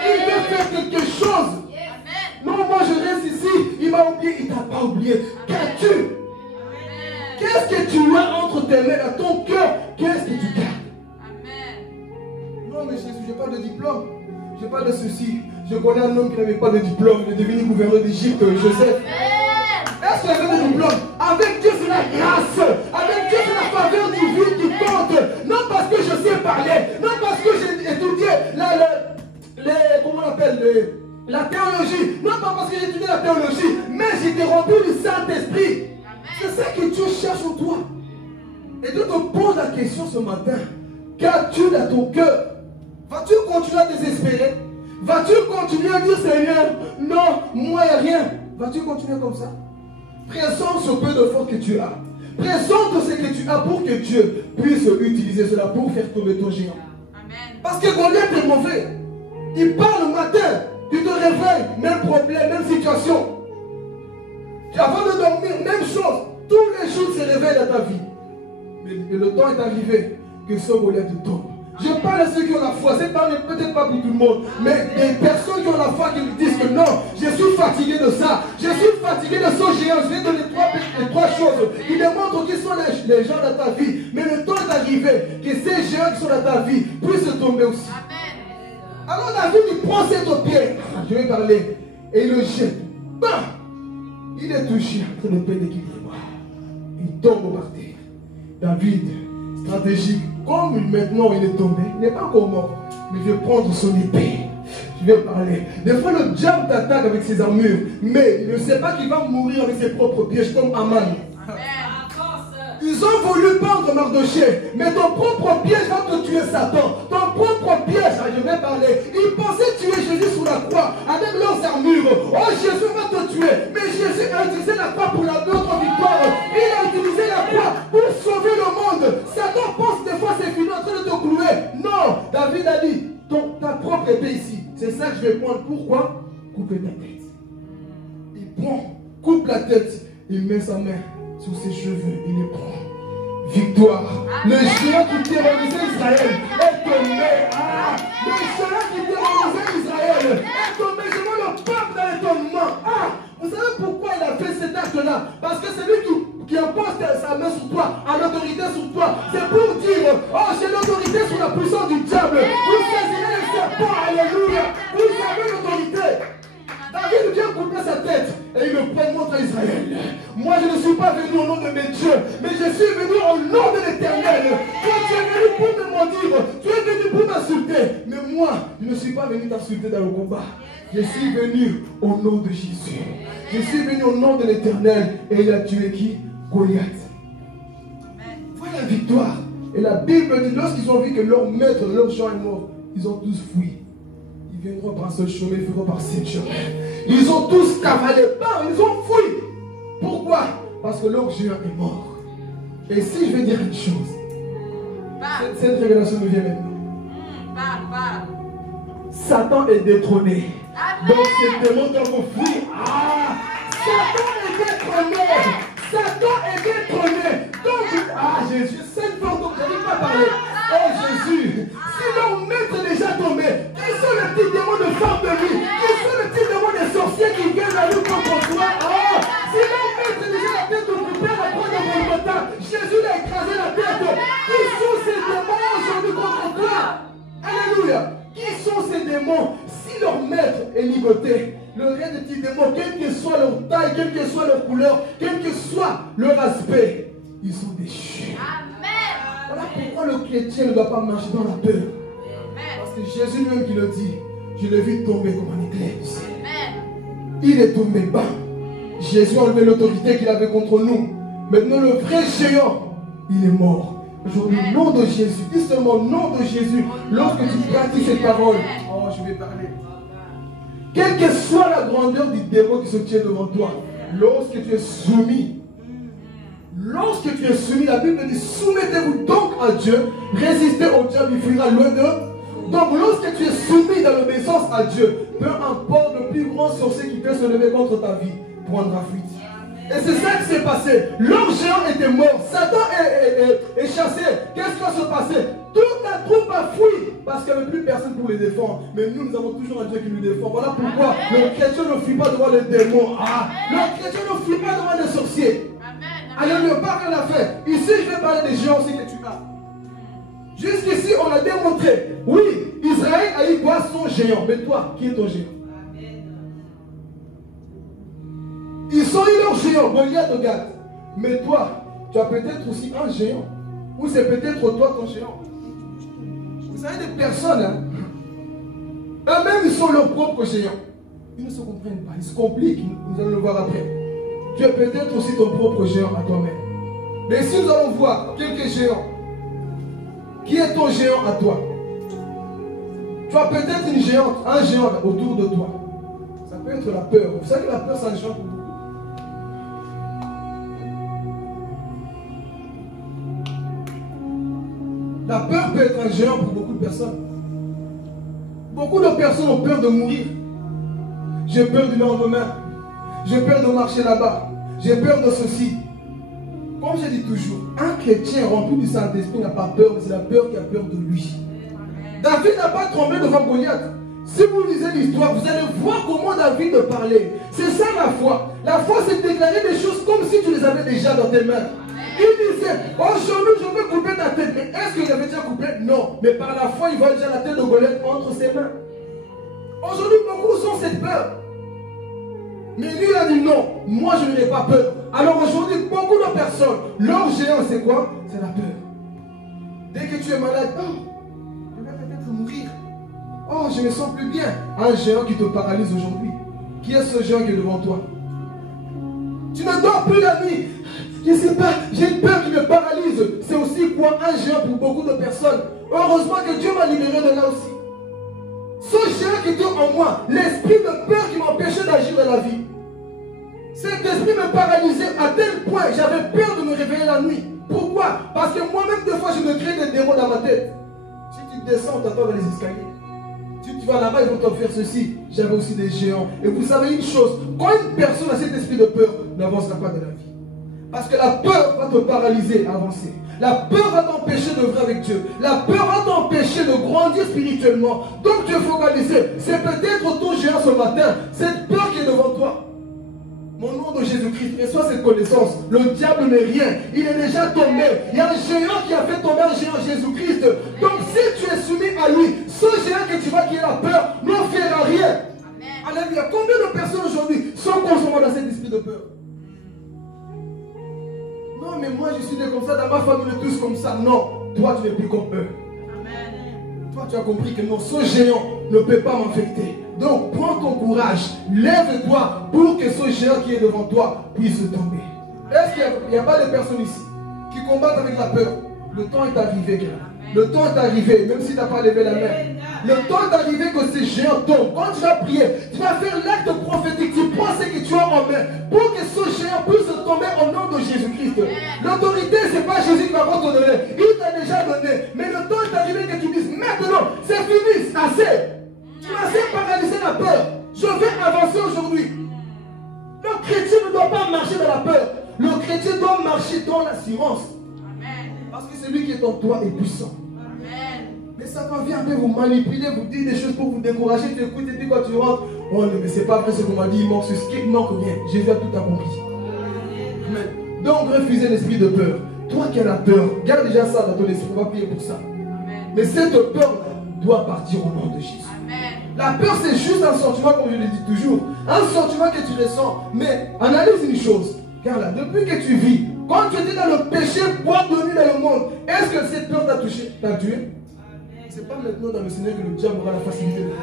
Il veut faire quelque chose. Non, moi je reste ici. Il m'a oublié. Il ne t'a pas oublié. Qu'as-tu? Qu'est-ce que tu as entre tes mains, dans ton cœur? Qu'est-ce que tu gardes? Non, mais Jésus, je n'ai pas de diplôme. Je n'ai pas de ceci. Je connais un homme qui n'avait pas de diplôme. Il est devenu gouverneur d'Égypte, Joseph. Est-ce qu'il avait des diplômes? Avec Dieu, c'est la grâce. Avec Dieu, c'est la faveur divine qui compte. Non parce que je sais parler. Non parce que j'ai étudié comment on appelle la théologie. Non pas parce que j'ai étudié la théologie. Mais j'ai été rempli du Saint-Esprit. C'est ça que Dieu cherche en toi. Et Dieu te pose la question ce matin. Qu'as-tu dans ton cœur? Vas-tu continuer à désespérer? Vas-tu continuer à dire Seigneur, non, moi il n'y a rien? Vas-tu continuer comme ça? Présente ce peu de force que tu as. Présente ce que tu as pour que Dieu puisse utiliser cela pour faire tomber ton géant. Amen. Parce que Goliath est mauvais. Il part le matin, tu te réveilles, même problème, même situation. Avant de dormir, même chose. Tous les jours se réveillent dans ta vie. Mais le temps est arrivé que ce Goliath tombe. Je parle à ceux qui ont la foi, c'est peut-être pas pour tout le monde, mais des personnes qui ont la foi qui me disent que non, je suis fatigué de ça, je suis fatigué de ce géant. Je vais donner trois choses qui démontrent qui sont les gens dans ta vie. Mais le temps est arrivé que ces géants qui sont dans ta vie puissent tomber aussi. Amen. Alors David, il prend cette pierre, je vais parler, et il le jette. Bam! Il est touché entre le peine d'équilibre. Il tombe par terre. David, stratégique. Comme maintenant il est tombé, il n'est pas encore mort, mais je vais prendre son épée. Je vais parler. Des fois le diable t'attaque avec ses armures, mais il ne sait pas qu'il va mourir avec ses propres pièges comme Aman. Ils ont voulu pendre Mardochée, mais ton propre piège va te tuer Satan. Ton propre piège, je vais parler. Ils pensaient tuer Jésus sous la croix avec leurs armures. Oh, Jésus va te tuer. Mais Jésus a utilisé la croix pour notre victoire. Il a utilisé la croix pour sauver le monde. Satan pense des fois c'est fini en train de te clouer. Non, David a dit, ta propre épée ici. C'est ça que je vais prendre. Pourquoi? Couper ta tête. Il prend, coupe la tête, il met sa main sur ses cheveux, il les prend. Victoire. Le géant qui terrorisait Israël est tombé. Le géant qui terrorisait Israël est tombé. Je vois le peuple dans l'étonnement. Vous savez pourquoi il a fait cet acte-là? Parce que c'est lui qui impose sa main sur toi, a l'autorité sur toi. C'est pour dire, oh, j'ai l'autorité sur la puissance du diable. Vous saisirez le serpent. Alléluia. Vous avez l'autorité. David vient couper sa tête et il le prend montre à Israël. Moi je ne suis pas venu au nom de mes dieux, mais je suis venu au nom de l'Éternel. Toi tu es venu pour me mentir, tu es venu pour m'insulter. Mais moi je ne suis pas venu t'insulter dans le combat. Je suis venu au nom de Jésus. Je suis venu au nom de l'Éternel et il a tué qui? Goliath. Voilà la victoire. Et la Bible dit, lorsqu'ils ont vu que leur maître, leur géant est mort, ils ont tous fui. Ils viendront par un seul chemin, ils viendront par 7 chemins. Ils ont tous cavalé, ils ont fui. Pourquoi? Parce que leur géant est mort. Et si je vais dire une chose, cette révélation me vient maintenant. Satan est détrôné. Donc ces démons doivent fuir. Satan est détrôné. Satan est détrôné. Donc, Jésus, cette fois, donc je n'arrive pas à parler. Oh Jésus, si leur maître est déjà tombé, qui sont les petits démons de femme de vie? Qui sont les petits démons des sorciers qui viennent à nous contre toi? Si leur maître est déjà la tête occupée à prendre le Golgotha, Jésus l'a écrasé la tête. Qui sont ces démons aujourd'hui contre toi? Alléluia. Qui sont ces démons? Si leur maître est ligoté, le reste des petits démons, quelle que soit leur taille, quelle que soit leur couleur, quel que soit leur aspect, ils sont déchus. Voilà pourquoi le chrétien ne doit pas marcher dans la peur. Parce que Jésus lui-même qui le dit, je l'ai vu tomber comme un éclair du ciel. Il est tombé bas. Jésus a enlevé l'autorité qu'il avait contre nous. Maintenant le vrai géant, il est mort. Aujourd'hui, au nom de Jésus, dis seulement au nom de Jésus, lorsque tu pratiques cette parole, je vais parler. quelle que soit la grandeur du démon qui se tient devant toi, lorsque tu es soumis, la Bible dit, soumettez-vous donc à Dieu, résistez au diable, il fuira loin d'eux. Donc lorsque tu es soumis dans l'obéissance à Dieu, peu importe le plus grand sorcier qui peut se lever contre ta vie, prendra fuite. Et c'est ça qui s'est passé. L'homme géant était mort. Satan est chassé. Qu'est-ce qui va se passer? Toute la troupe a fui. Parce qu'il n'y avait plus personne pour les défendre. Mais nous avons toujours un Dieu qui nous défend. Voilà pourquoi le chrétien ne fuit pas devant les démons. Le chrétien ne fuit pas devant les sorciers. Alléluia, pas qu'elle a fait. Ici, je vais parler des géants aussi que tu as. Jusqu'ici, on a démontré. Oui, Israël a eu quoi? Son géant. Mais toi, qui est ton géant? Ils ont eu leur géant, Goliath de Gath. Mais toi, tu as peut-être aussi un géant. Ou c'est peut-être toi ton géant. Vous savez, des personnes, hein, eux-mêmes, ils sont leurs propres géants. Ils ne se comprennent pas, ils se compliquent. Nous allons le voir après. Tu es peut-être aussi ton propre géant à toi-même. Mais si nous allons voir quelques géants, qui est ton géant à toi? Tu as peut-être une géante, un géant autour de toi. Ça peut être la peur. Vous savez que la peur, c'est un géant pour vous. La peur peut être un géant pour beaucoup de personnes. Beaucoup de personnes ont peur de mourir. J'ai peur du lendemain. J'ai peur de marcher là-bas. J'ai peur de ceci. Comme je dis toujours, un chrétien rempli du Saint-Esprit n'a pas peur, mais c'est la peur qui a peur de lui. David n'a pas tremblé devant Goliath. Si vous lisez l'histoire, vous allez voir comment David parlait. C'est ça la foi. La foi, c'est déclarer des choses comme si tu les avais déjà dans tes mains. Il disait, aujourd'hui je veux couper ta tête. Mais est-ce qu'il avait déjà coupé? Non. Mais par la foi, il voit déjà la tête de Goliath entre ses mains. Aujourd'hui, beaucoup ont cette peur. Mais lui, il a dit non, moi je n'ai pas peur. Alors aujourd'hui, beaucoup de personnes, leur géant, c'est quoi? C'est la peur. Dès que tu es malade, je vais peut-être mourir. Oh, je me sens plus bien. Un géant qui te paralyse aujourd'hui. Qui est ce géant qui est devant toi? Tu ne dors plus la nuit. Je ne sais pas, j'ai une peur qui me paralyse. C'est aussi quoi? Un géant pour beaucoup de personnes. Heureusement que Dieu m'a libéré de là aussi. Ce géant qui était en moi, l'esprit de peur qui m'empêchait d'agir dans la vie. Cet esprit me paralysait à tel point, j'avais peur de me réveiller la nuit. Pourquoi? Parce que moi-même, des fois, je me crée des démons dans ma tête. Si tu descends, tu attends dans les escaliers. Si tu vas là-bas, ils vont te faire ceci. J'avais aussi des géants. Et vous savez une chose, quand une personne a cet esprit de peur, n'avancera pas de la vie. Parce que la peur va te paralyser à avancer. La peur va t'empêcher d'œuvrer avec Dieu. La peur va t'empêcher de grandir spirituellement. Donc tu es focalisé. C'est peut-être ton géant ce matin. Cette peur qui est devant toi. Mon nom de Jésus-Christ, reçois cette connaissance. Le diable n'est rien. Il est déjà tombé. Il y a un géant qui a fait tomber un géant, Jésus-Christ. Donc si tu es soumis à lui, ce géant que tu vois qui est la peur ne fera rien. Alléluia. Combien de personnes aujourd'hui sont consommées dans cet esprit de peur? Non, mais moi je suis né comme ça, dans ma famille on est tous comme ça. Non, toi tu n'es plus comme eux. Toi tu as compris que non, ce géant ne peut pas m'affecter. Donc prends ton courage, lève-toi pour que ce géant qui est devant toi puisse tomber. Est-ce qu'il n'y a pas de personnes ici qui combattent avec la peur? Le temps est arrivé, gars. Le temps est arrivé, même si tu n'as pas levé la main. Le temps est arrivé que ces géants tombent. Quand tu vas prier, tu vas faire l'acte prophétique. Tu prends ce que tu as en main pour que ce géant puisse tomber au nom de Jésus-Christ. L'autorité, ce n'est pas Jésus qui va te donner. Il t'a déjà donné. Mais le temps est arrivé que tu dises, maintenant, c'est fini, c'est assez. Tu m'as assez paralysé la peur. Je vais avancer aujourd'hui. Le chrétien ne doit pas marcher dans la peur. Le chrétien doit marcher dans l'assurance. Parce que celui qui est en toi est puissant. Mais Satan vient un peu vous manipuler, vous dire des choses pour vous décourager. Tu écoutes et puis quand tu rentres, oh non, mais c'est pas vrai ce qu'on m'a dit, il manque ce qui ne manque rien. Jésus a tout accompli. Amen. Donc refusez l'esprit de peur. Toi qui as la peur, garde déjà ça dans ton esprit, on va prier pour ça. Mais cette peur doit partir au nom de Jésus. La peur c'est juste un sentiment, comme je le dis toujours. Un sentiment que tu ressens. Mais analyse une chose. Car là, depuis que tu vis, quand tu étais dans le péché, boire de nuit dans le monde, est-ce que cette peur t'a touché, t'a tué? C'est pas maintenant dans le Seigneur que le diable aura la facilité de tuer.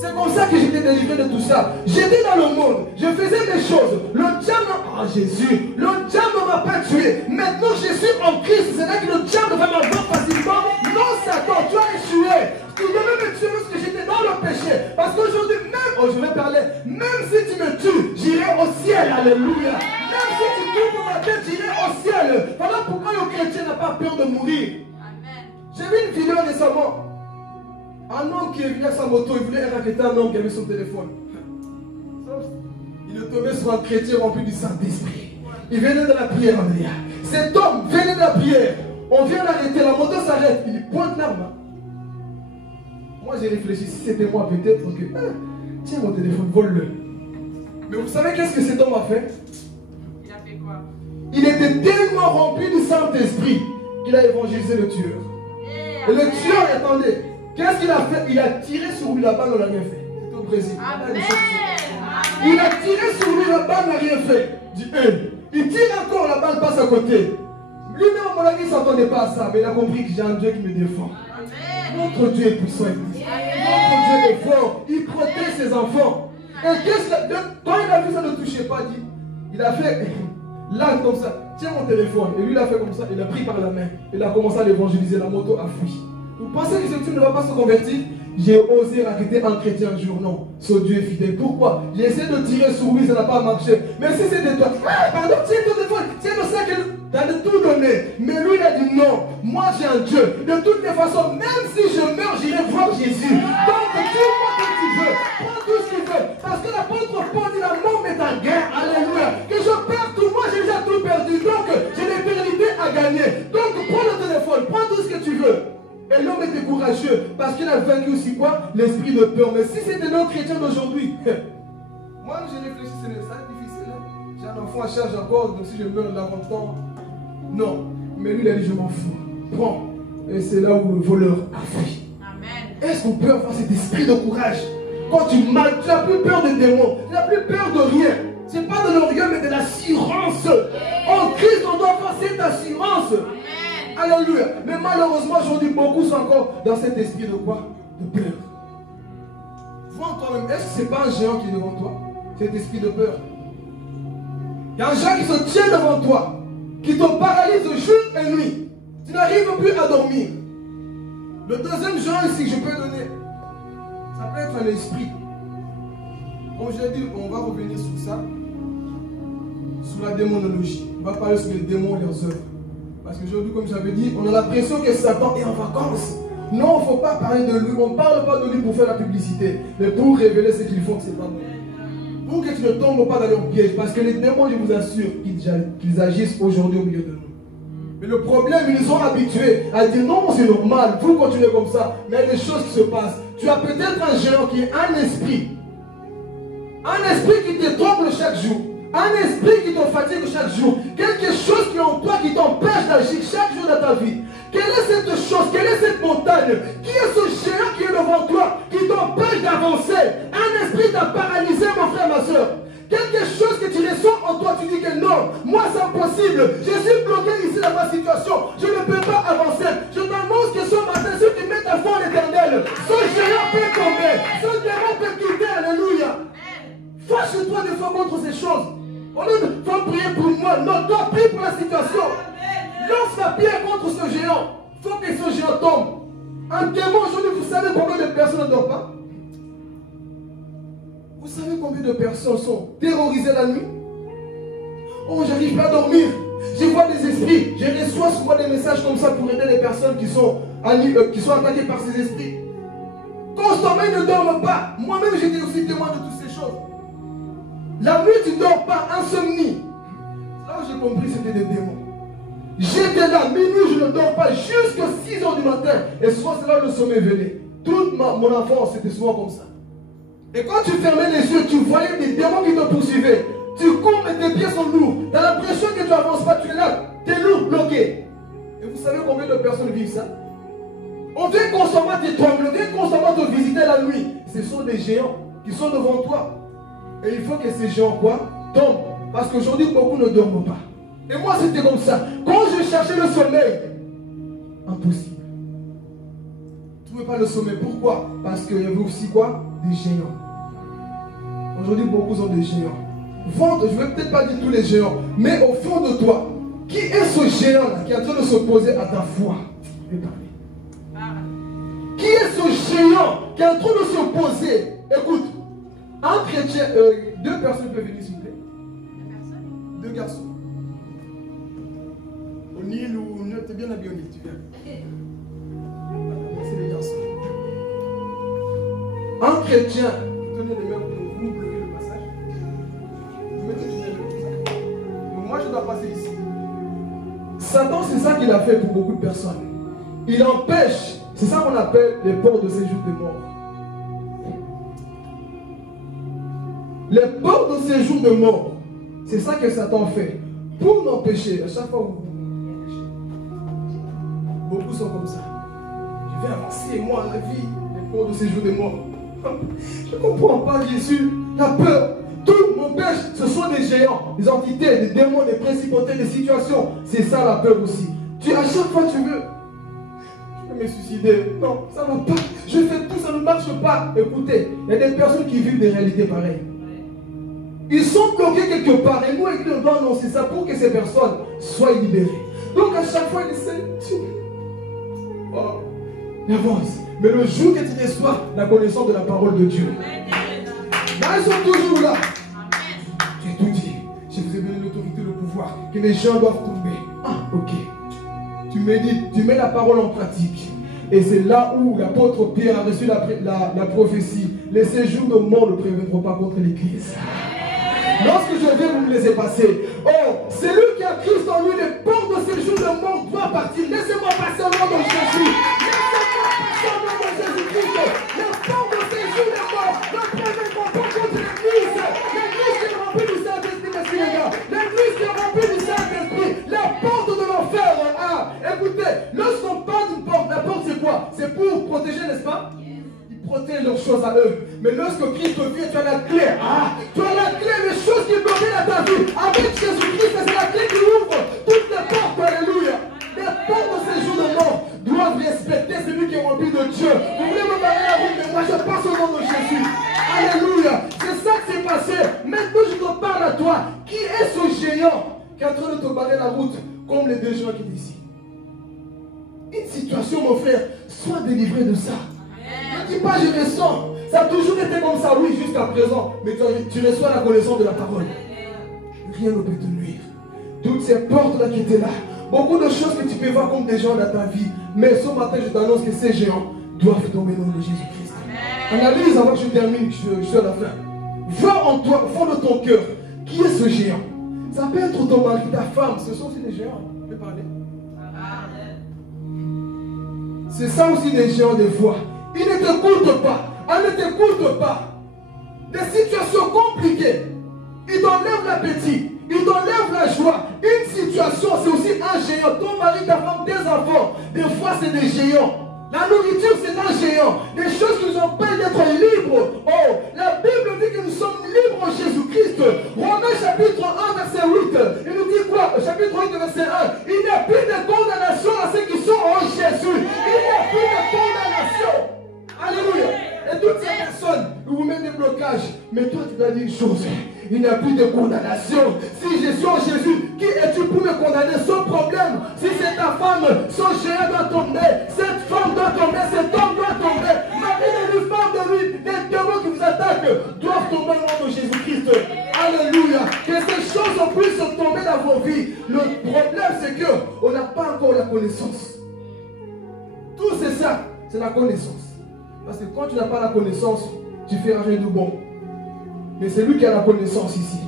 C'est comme ça que j'étais délivré de tout ça. J'étais dans le monde, je faisais des choses. Le diable, Jésus, le diable ne m'a pas tué. Maintenant je suis en Christ, c'est là que le diable va m'avoir facilement. Non, Satan, tu as échoué. Tu devais me tuer lorsque j'étais dans le péché. Parce parlait, même si tu me tues, j'irai au ciel. Alléluia. Même si tu tues ma tête, j'irai au ciel. Voilà pourquoi le chrétien n'a pas peur de mourir. J'ai vu une vidéo récemment. Un homme qui est venu à sa moto, il voulait raqueter un homme qui avait son téléphone. Il est tombé sur un chrétien rempli du Saint-Esprit. Il venait de la prière, Andrea. Cet homme venait de la prière. On vient l'arrêter, la moto s'arrête. Il pointe l'arme. Moi j'ai réfléchi, si c'était moi peut-être que... tiens mon téléphone, vole-le. Mais vous savez qu'est-ce que cet homme a fait? Il a fait quoi? Il était tellement rempli du Saint-Esprit qu'il a évangélisé le tueur. Et le tueur, attendez, qu'est-ce qu'il a fait? Il a tiré sur lui, la balle, on n'a rien fait. C'était au Brésil. Amen. Il a tiré sur lui, la balle n'a rien fait. Il tire encore, la balle passe à côté. Lui-même, à mon avis, il ne s'attendait pas à ça, mais il a compris que j'ai un Dieu qui me défend. Notre Dieu est puissant et puissant. Notre Dieu est fort. Il protège ses enfants. Et quand il a vu ça ne touchait pas, il a fait là comme ça. Tiens mon téléphone. Et lui, il a fait comme ça. Il a pris par la main. Il a commencé à l'évangéliser. La moto a fui. Vous pensez que ce type ne va pas se convertir? J'ai osé raqueter un chrétien un jour. Non. Ce Dieu est fidèle. Pourquoi? J'ai essayé de tirer sur lui, ça n'a pas marché. Mais si c'était toi, pardon, tiens ton téléphone, tiens le sac, t'as de tout donné. Mais lui, il a dit non. Moi, j'ai un Dieu. De toutes les façons, même si je meurs, j'irai voir Jésus. Donc, dis-moi ce que tu veux. Prends tout ce que tu veux. Parce que l'apôtre Paul dit la mort est en guerre. Alléluia. Que je perds tout. Moi, j'ai déjà tout perdu. Donc, j'ai l'éternité à gagner. Donc, prends le téléphone. Prends tout ce que tu veux. Et l'homme était courageux parce qu'il a vaincu aussi quoi? L'esprit de peur. Mais si c'était nos chrétiens d'aujourd'hui, moi j'ai réfléchi, c'est difficile. Hein? J'ai un enfant à charge encore, donc si je meurs dans longtemps, non. Mais lui il a dit je m'en fous. Prends. Et c'est là où le voleur a fui. Est-ce qu'on peut avoir cet esprit de courage? Quand tu marches, tu n'as plus peur des démons, tu n'as plus peur de rien. Ce n'est pas de l'orgueil, mais de l'assurance. En Christ, on doit avoir cette assurance. Alléluia. Mais malheureusement, aujourd'hui, beaucoup sont encore dans cet esprit de quoi? De peur. Vois en toi-même, est-ce que ce n'est pas un géant qui est devant toi? Cet esprit de peur. Il y a un géant qui se tient devant toi, qui te paralyse jour et nuit. Tu n'arrives plus à dormir. Le deuxième géant ici que je peux donner, ça peut être un esprit. Comme je l'ai dit, on va revenir sur ça, sur la démonologie. On va parler sur les démons et leurs œuvres. Parce qu'aujourd'hui, comme j'avais dit, on a l'impression que Satan est en vacances. Non, il ne faut pas parler de lui. On ne parle pas de lui pour faire la publicité, mais pour révéler ce qu'ils font, que ce n'est pas bon. Pour que tu ne tombes pas dans leur piège. Parce que les démons, je vous assure, qu'ils agissent aujourd'hui au milieu de nous. Mais le problème, ils sont habitués à dire non, c'est normal, vous continuez comme ça. Mais il y a des choses qui se passent. Tu as peut-être un géant qui est un esprit. Un esprit qui te trompe chaque jour. Un esprit qui te fatigue chaque jour. Quelque chose qui est en toi qui t'empêche d'agir chaque jour dans ta vie. Quelle est cette chose? Quelle est cette montagne? Qui est ce géant qui est devant toi? Qui t'empêche d'avancer? Un esprit t'a paralysé, mon frère, ma soeur. Quelque chose que tu ressens en toi, tu dis que non, moi c'est impossible. Je suis bloqué ici dans ma situation. Je ne peux pas avancer. Je t'annonce que ce matin, si tu mets ta foi en l'éternel, ce géant peut tomber. Ce démon peut quitter. Alléluia. Fâche-toi des fois contre ces choses. On ne faut prier pour moi. Non, toi, prie pour la situation. Lance la pierre contre ce géant. Il faut que ce géant tombe. Un démon aujourd'hui, vous savez combien de personnes ne dorment pas? Vous savez combien de personnes sont terrorisées la nuit? Oh, j'arrive pas à dormir. Je vois des esprits. Je reçois souvent des messages comme ça pour aider les personnes qui sont attaquées par ces esprits. Constamment, ils ne dorment pas. Moi-même, j'étais aussi témoin de toutes ces choses. La nuit, tu ne dors pas, insomnie. Là où j'ai compris, c'était des démons. J'étais là, minuit, je ne dors pas, jusqu'à 6 h du matin. Et souvent, c'est là où le sommeil venait. Toute mon enfance, c'était souvent comme ça. Et quand tu fermais les yeux, tu voyais des démons qui te poursuivaient. Tu cours, mais tes pieds sont lourds. Tu as l'impression que tu n'avances pas, tu es là. Tu es lourd, bloqué. Et vous savez combien de personnes vivent ça? On vient constamment te trembler, on vient constamment te visiter la nuit. Ce sont des géants qui sont devant toi. Et il faut que ces géants quoi? Tombent. Parce qu'aujourd'hui, beaucoup ne dorment pas. Et moi, c'était comme ça. Quand je cherchais le sommeil, impossible. Tu ne trouvais pas le sommeil. Pourquoi? Parce qu'il y avait aussi quoi? Des géants. Aujourd'hui, beaucoup sont des géants. Je ne vais peut-être pas dire tous les géants, mais au fond de toi, qui est ce géant-là qui est en train de s'opposer à ta foi? Je vais parler. Qui est ce géant qui est en train de s'opposer? Écoute, Un chrétien, deux personnes peuvent venir s'il vous plaît. Deux garçons. O'Neill ou t'es bien habillé O'Neill, tu viens. C'est les garçons. Un chrétien, tenez les mains pour vous bloquer le passage. Vous mettez les mains comme ça. Donc moi je dois passer ici. Satan, c'est ça qu'il a fait pour beaucoup de personnes. Il empêche, c'est ça qu'on appelle les portes de séjour de mort. Les portes de séjour de mort, c'est ça que Satan fait. Pour n'empêcher, à chaque fois où beaucoup sont comme ça. Je vais avancer, moi, la vie, les portes de séjour de mort. Je ne comprends pas, Jésus. La peur, tout m'empêche. Ce sont des géants, des entités, des démons, des principautés, des situations. C'est ça la peur aussi. À chaque fois tu veux. Je vais me suicider. Non, ça ne va pas. Je fais tout, ça ne marche pas. Écoutez, il y a des personnes qui vivent des réalités pareilles. Ils sont bloqués quelque part. Et nous, Église, on doit annoncer ça pour que ces personnes soient libérées. Donc à chaque fois, ils essaient. Oh, avance. Mais le jour que tu reçois la connaissance de la parole de Dieu, là, ils sont toujours là. Tu as tout dit. Je vous ai donné l'autorité, le pouvoir, que les gens doivent tomber. Ah, ok. Tu médites, tu mets la parole en pratique. Et c'est là où l'apôtre Pierre a reçu la prophétie. Les séjours de mort ne préviendront pas contre l'Église. Lorsque je vais vous me laisser passer. Oh, celui qui a Christ en lui, les portes de séjour de mort doivent partir. Laissez-moi passer au nom de Jésus. Laissez-moi passer au nom de Jésus-Christ. Les portes de séjour de mort ne préviendront pas contre l'Église. L'Église qui est remplie du Saint-Esprit, merci les gars. L'Église qui est remplie du Saint-Esprit. La porte de l'enfer. Ah, écoutez, lorsqu'on parle d'une porte, la porte c'est quoi? C'est pour protéger, n'est-ce pas? Protège leurs choses à eux. Mais lorsque Christ vient, tu as la clé. Ah, tu as la clé, les choses qui bloquent dans ta vie. Avec Jésus-Christ, c'est la clé qui ouvre toutes les portes. Alléluia. Les portes de ces jours de mort doivent respecter celui qui est rempli de Dieu. Vous voulez me parler à vous, mais moi je passe au nom de Jésus. Alléluia. C'est ça qui s'est passé. Maintenant je te parle à toi. Qui est ce géant qui est en train de te barrer la route comme les deux gens qui sont ici? Une situation, mon frère, sois délivré de ça. Ne dis pas je ressens. Ça a toujours été comme ça, oui, jusqu'à présent. Mais tu reçois la connaissance de la parole. Rien ne peut te nuire. Toutes ces portes-là qui étaient là. Beaucoup de choses que tu peux voir comme des gens dans ta vie. Mais ce matin, je t'annonce que ces géants doivent tomber au nom de Jésus-Christ. Analyse avant que je termine, je suis à la fin. Vois en toi, au fond de ton cœur, qui est ce géant? Ça peut être ton mari, ta femme. Ce sont aussi des géants. Je peux parler. C'est ça aussi des géants des fois. Ils ne t'écoutent pas. Elle ne t'écoute pas. Des situations compliquées. Ils t'enlèvent l'appétit. Ils t'enlèvent la joie. Une situation, c'est aussi un géant. Ton mari, ta femme, tes enfants. Des fois, c'est des géants. La nourriture, c'est un géant. Des choses qui nous empêchent d'être libres. Oh, la Bible dit que nous sommes libres en Jésus-Christ. Romains chapitre 1, verset 8. Il nous dit quoi? Chapitre 8, verset 1. Il n'y a plus de condamnation à ceux qui sont en Jésus. Il n'y a plus de condamnation. Alléluia. Et toutes ces personnes, vous mettez des blocages. Mais toi, tu dois dire une chose. Il n'y a plus de condamnation. Si je suis en Jésus, qui es-tu pour me condamner? Sans problème. Si c'est ta femme, son géant doit tomber. Cette femme doit tomber. Cet homme doit tomber. Marie de lui, femme de lui, les démons qui vous attaquent doivent tomber au nom de Jésus-Christ. Alléluia. Que ces choses puissent tomber dans vos vies. Le problème, c'est qu'on n'a pas encore la connaissance. Tout c'est ça, c'est la connaissance. Parce que quand tu n'as pas la connaissance, tu fais rien de bon. Mais c'est lui qui a la connaissance ici.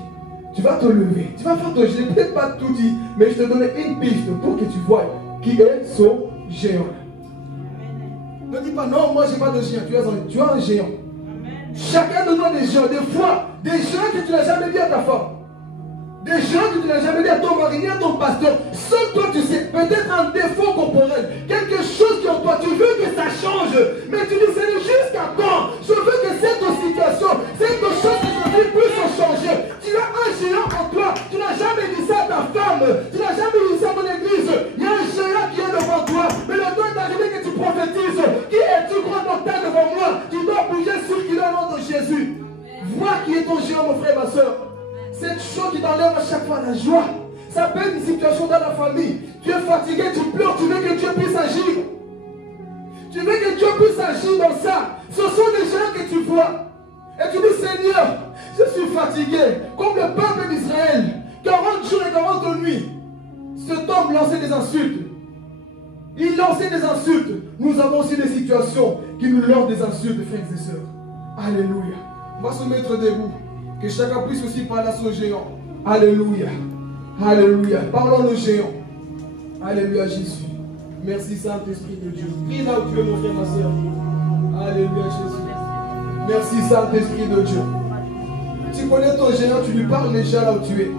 Tu vas te lever. Tu vas faire je n'ai peut-être pas tout dit, mais je te donne une piste pour que tu vois qui est ce géant. Ne dis pas non, moi je n'ai pas de géant. Tu as un géant. Amen. Chacun de nous a des géants. Des fois, des gens que tu n'as jamais dit à ta femme. Des gens que tu n'as jamais dit à ton mari, ni à ton pasteur. Seul toi tu sais, peut-être un défaut corporel. Quelque chose qui en toi, tu veux que ça change. Mais tu dis, c'est jusqu'à quand? Je veux que cette situation, cette chose que je veux puisse changer. Tu as un géant en toi. Tu n'as jamais dit ça à ta femme. Tu n'as jamais dit ça à ton église. Il y a un géant qui est devant toi. Mais le temps est arrivé que tu prophétises. Qui es-tu, grand docteur, devant moi? Tu dois bouger sur qui est le nom de Jésus. Vois qui est ton géant, mon frère, ma soeur. Cette chose qui t'enlève à chaque fois la joie. Ça peut être une situation dans la famille. Tu es fatigué, tu pleures, tu veux que Dieu puisse agir. Tu veux que Dieu puisse agir dans ça. Ce sont des gens que tu vois. Et tu dis, Seigneur, je suis fatigué. Comme le peuple d'Israël, 40 jours et 40 nuits, cet homme lançait des insultes. Il lançait des insultes. Nous avons aussi des situations qui nous lancent des insultes, frères et sœurs. Alléluia. On va se mettre debout. Que chacun puisse aussi parler à son géant. Alléluia. Alléluia. Parlons au géant. Alléluia Jésus. Merci Saint-Esprit de Dieu. Prie là où tu es mon frère, ma soeur. Alléluia Jésus. Merci Saint-Esprit de Dieu. Tu connais ton géant, tu lui parles déjà là où tu es.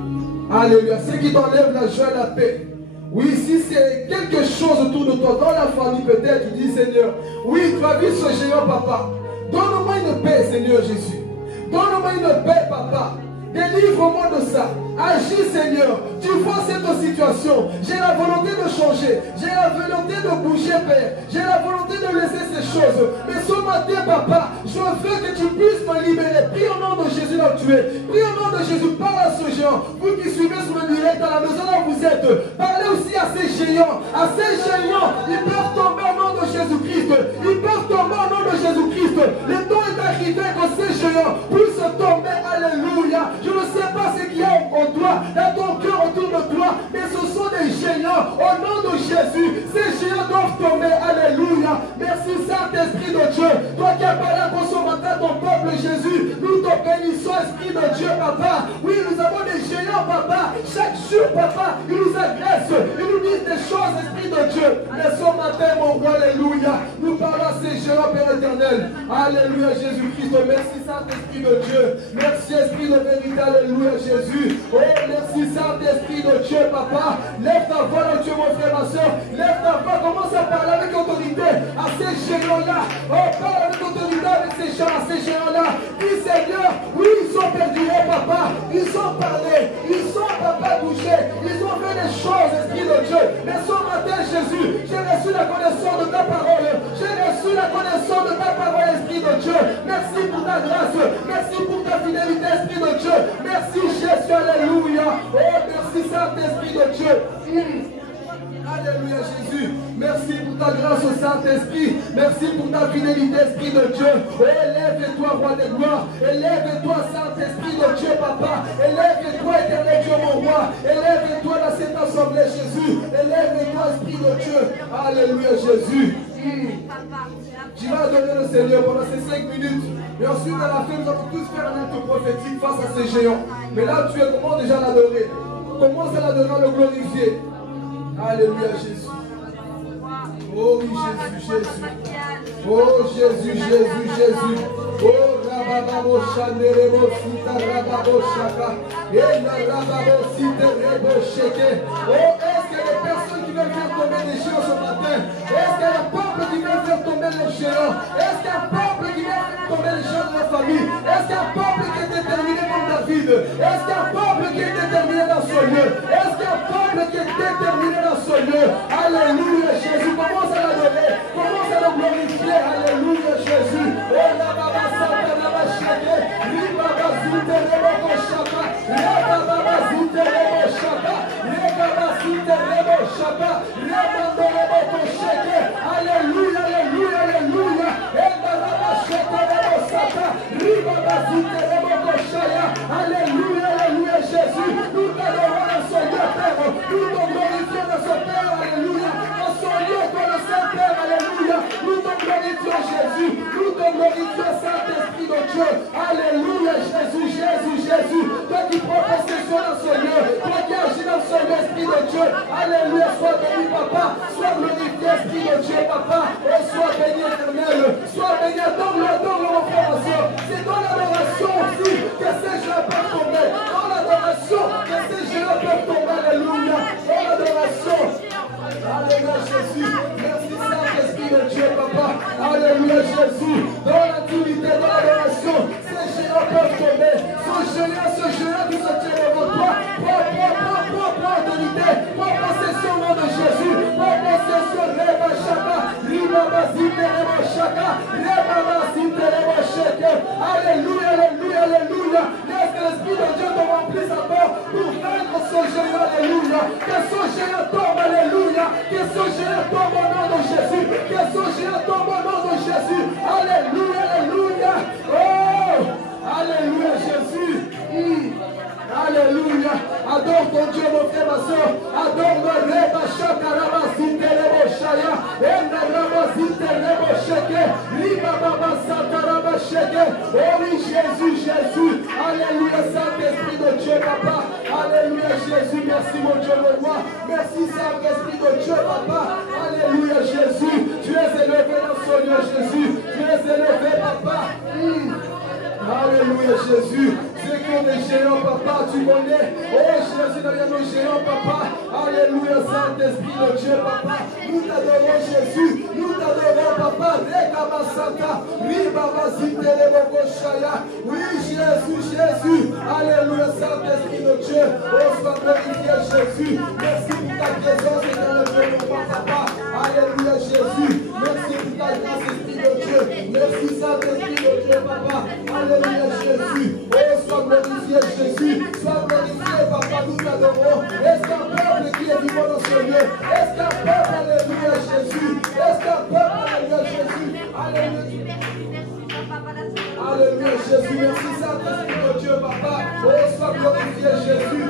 Alléluia. Ce qui t'enlève la joie et la paix. Oui, si c'est quelque chose autour de toi, dans la famille peut-être, tu dis Seigneur, oui, tu as vu ce géant, papa. Donne-moi une paix, Seigneur Jésus. Donne-moi une paix, papa. Délivre-moi de ça. Agis, Seigneur. Tu vois cette situation. J'ai la volonté de changer. J'ai la volonté de bouger, Père. J'ai la volonté de laisser ces choses. Mais ce matin, papa, je veux que tu puisses me libérer. Prie au nom de Jésus là où tu es. Prie au nom de Jésus. Parle à ce géant. Vous qui suivez sur le direct dans la maison là où vous êtes. Parlez aussi à ces géants. À ces géants. Ils peuvent tomber au nom de Jésus-Christ. Ils peuvent tomber au nom de Jésus-Christ. Le temps est arrivé que ces géants puissent tomber. Alléluia. Je ne sais pas ce qu'il y a en toi, dans ton cœur autour de toi, mais ce sont des géants. Au nom de Jésus, ces géants doivent tomber. Alléluia. Merci Saint-Esprit de Dieu. Toi qui as parlé pour ce matin ton peuple Jésus, nous te bénissons, Esprit de Dieu, papa. Oui, nous avons des géants, papa. Chaque jour, papa, ils nous agressent. Ils nous disent des choses, Esprit de Dieu. Mais ce matin, mon roi, alléluia, nous parlons à ces géants, Père éternel. Alléluia, Jésus-Christ. Merci Saint-Esprit de Dieu. Merci, Esprit de vérité. Alléluia, Jésus. Oh, merci Saint-Esprit de Dieu, papa. Lève ta voix, là, Dieu, mon frère, ma soeur. Lève ta voix, commence à parler avec autorité à ces géants-là. Oh, parle avec autorité avec ces gens, à ces géants-là. Dis, Seigneur, oui, ils sont perdus, oh, papa. Ils ont parlé, ils ont, papa, bougé. Ils ont fait des choses, Esprit de Dieu. Mais ce matin, Jésus, j'ai reçu la connaissance de ta parole. J'ai reçu la connaissance de ta parole, Esprit de Dieu. Merci pour ta grâce. Merci pour ta fidélité, Esprit de Dieu. Merci Jésus, alléluia. Oh, merci Saint-Esprit de Dieu. Alléluia Jésus. Merci pour ta grâce au Saint-Esprit. Merci pour ta fidélité, Esprit de Dieu. Oh, élève-toi, roi des gloires. Élève-toi, Saint-Esprit de Dieu, papa. Élève-toi, éternel Dieu, mon roi. Élève-toi dans cette assemblée, Jésus. Élève-toi, Esprit de Dieu. Alléluia Jésus. Tu vas adorer le Seigneur pendant ces 5 minutes. Et ensuite, à la fin, nous allons tous faire un acte prophétique face à ces géants. Mais là, tu es comment déjà l'adorer? Commence à l'adorer, à le glorifier. Alléluia, Jésus. Oh oui, Jésus, Jésus. Oh Jésus, Jésus, Jésus. Oh Rabababo Chanderebo Sita Rababo Shaka. Et la Rababo Sita Rebo Sheke. Oh, est-ce qu'il y a des personnes qui veulent faire tomber des géants ce matin? Est-ce qu'il y a un peuple qui veut faire tomber les géants? Est-ce qu'il y a un peuple qui veut faire tomber les géants de la famille? Est-ce qu'il y a un peuple qui est déterminé comme David? Est-ce qu'il y a un peuple qui est déterminé dans ce lieu? Est-ce qu'il y a un peuple qui est déterminé dans ce lieu? Alléluia Jésus. Commence à l'adorer. Commence à le glorifier. Alléluia Jésus. Oh la baba santa la bachake. Ribaba zute rebo shaka. Ribaba zute rebo shaka. Ribaba zute rebo shaka. Ribaba rebo shake. Alléluia, alléluia, alléluia. Et la baba shaka rebo sata. Ribaba zute rebo shaya. Alléluia, alléluia Jésus. Nous t'adorons dans ce lieu, Père. Nous te glorifions dans ce Père. Alléluia. Dans ce lieu, toi le Saint-Père. Alléluia. Nous te glorifions Jésus. Nous te glorifions Saint-Esprit de Dieu. Alléluia Jésus, Jésus, Jésus. Toi qui prends possession dans ce lieu. Toi qui agis dans ce lieu, Esprit de Dieu. Alléluia. Sois béni, papa. Sois glorifié, Esprit de Dieu, papa. Et sois béni, éternel. Sois béni. Adore-le, mon frère, ma soeur. C'est dans l'adoration aussi que ces gens peuvent tomber. Dans l'adoration que ces gens peuvent tomber. Alléluia. Dans l'adoration. Alléluia Jésus. Merci Saint-Esprit de Dieu, papa. Alléluia Jésus. Dans l'intimité, dans l'adoration, ces géants peuvent tomber. Ce géant qui se tient devant toi. Prends autorité. Prends possession au nom de Jésus. Prends possession. Reba Shaka. Ribaba Zite Reba Shaka. Reba Zite Reba Shaka. Alléluia, alléluia, alléluia. Laisse que l'Esprit de Dieu te remplisse encore pour vaincre ce géant. Alléluia. Que ce géant tombe. Alléluia. Que ce géant tombe au nom de Jésus. Que ce géant tombe au nom de Jésus. Alléluia, alléluia. Oh, Alléluia, Jésus. Alléluia. Adore ton Dieu, mon frère, ma soeur. Adore le Reba Shakarabasite Reboshaya. Enda Rabasite Rebosheke. Riba Baba Satarabasheke. Oh oui, Jésus, Jésus. Alléluia, Saint-Esprit de Dieu, Papa. Alléluia, Jésus. Merci, mon Dieu, le roi. Merci, Saint-Esprit de Dieu, Papa. Alléluia, Jésus. Tu es élevé dans son lieu, Jésus. Tu es élevé, Papa. Alléluia, Jésus. C'est qu'on est géant, Papa, tu connais. Oh, Jésus, derrière nos géants, Papa. Alléluia, Saint-Esprit de Dieu, Papa. Nous t'adorons, Jésus. Nous t'adorons, Papa. Rekabasata. Ribabasitelebokoshaya. Oui, Jésus, Jésus. Alléluia, Saint-Esprit de Dieu. Oh, sois glorifié, Jésus. Merci pour ta présence et dans le Dieu, Papa. Alléluia, Jésus. Merci pour ta grâce, Esprit de Dieu. Merci, Saint-Esprit de Dieu, Papa. Alléluia, Jésus. Oh, sois glorifié, Jésus. Sois glorifié, Papa, nous t'adorons. Est-ce qu'un peuple qui est vivant dans ce lieu? Est-ce qu'un peuple, alléluia, Jésus? Est-ce qu'un peuple, alléluia, Jésus? Alléluia. Alléluia, Jésus. Merci, Saint-Esprit de Dieu, Papa. Oh, sois glorifié, Jésus.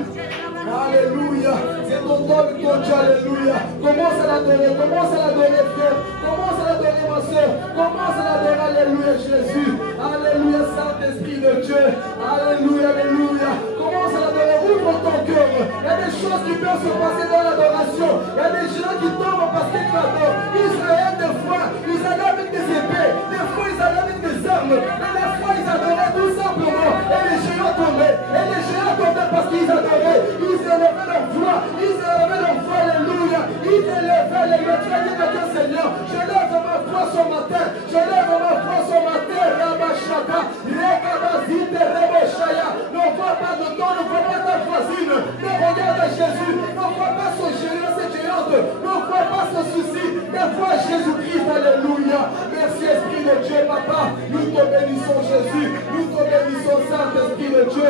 Alléluia. C'est ton nom et ton Dieu, alléluia. Commence à l'adorer, commence à l'adorer, frère. Commence à l'adorer, ma soeur. Commence à l'adorer, alléluia, Jésus. Alléluia, Saint-Esprit de Dieu. Alléluia, alléluia. Commence à l'adorer, ouvre ton cœur. Il y a des choses qui peuvent se passer dans l'adoration. Il y a des gens qui tombent parce qu'ils adorent. Israël, des fois, ils allaient avec des épées. Des fois, ils allaient avec des armes. Mais des fois, ils adoraient tout simplement. Et les géants tombaient. Et les géants tombaient parce qu'ils adoraient. Ils élevaient leur voix. Ils élevaient leur voix, alléluia. Ils élevaient les mains. Tu as dit à Dieu, Seigneur, je lève ma voix ce matin. Je lève ma voix ce matin. Rabashaka. Rekabazite Reboshaya. Ne vois pas de temps, ne vois pas ta voisine. Mais regarde Jésus. Ne vois pas ce géant, cette géante. Ne vois pas ce souci. Mais vois Jésus-Christ, alléluia. Merci, Esprit de Dieu, Papa. Nous te bénissons, Jésus. Nous te bénissons, Saint-Esprit de Dieu.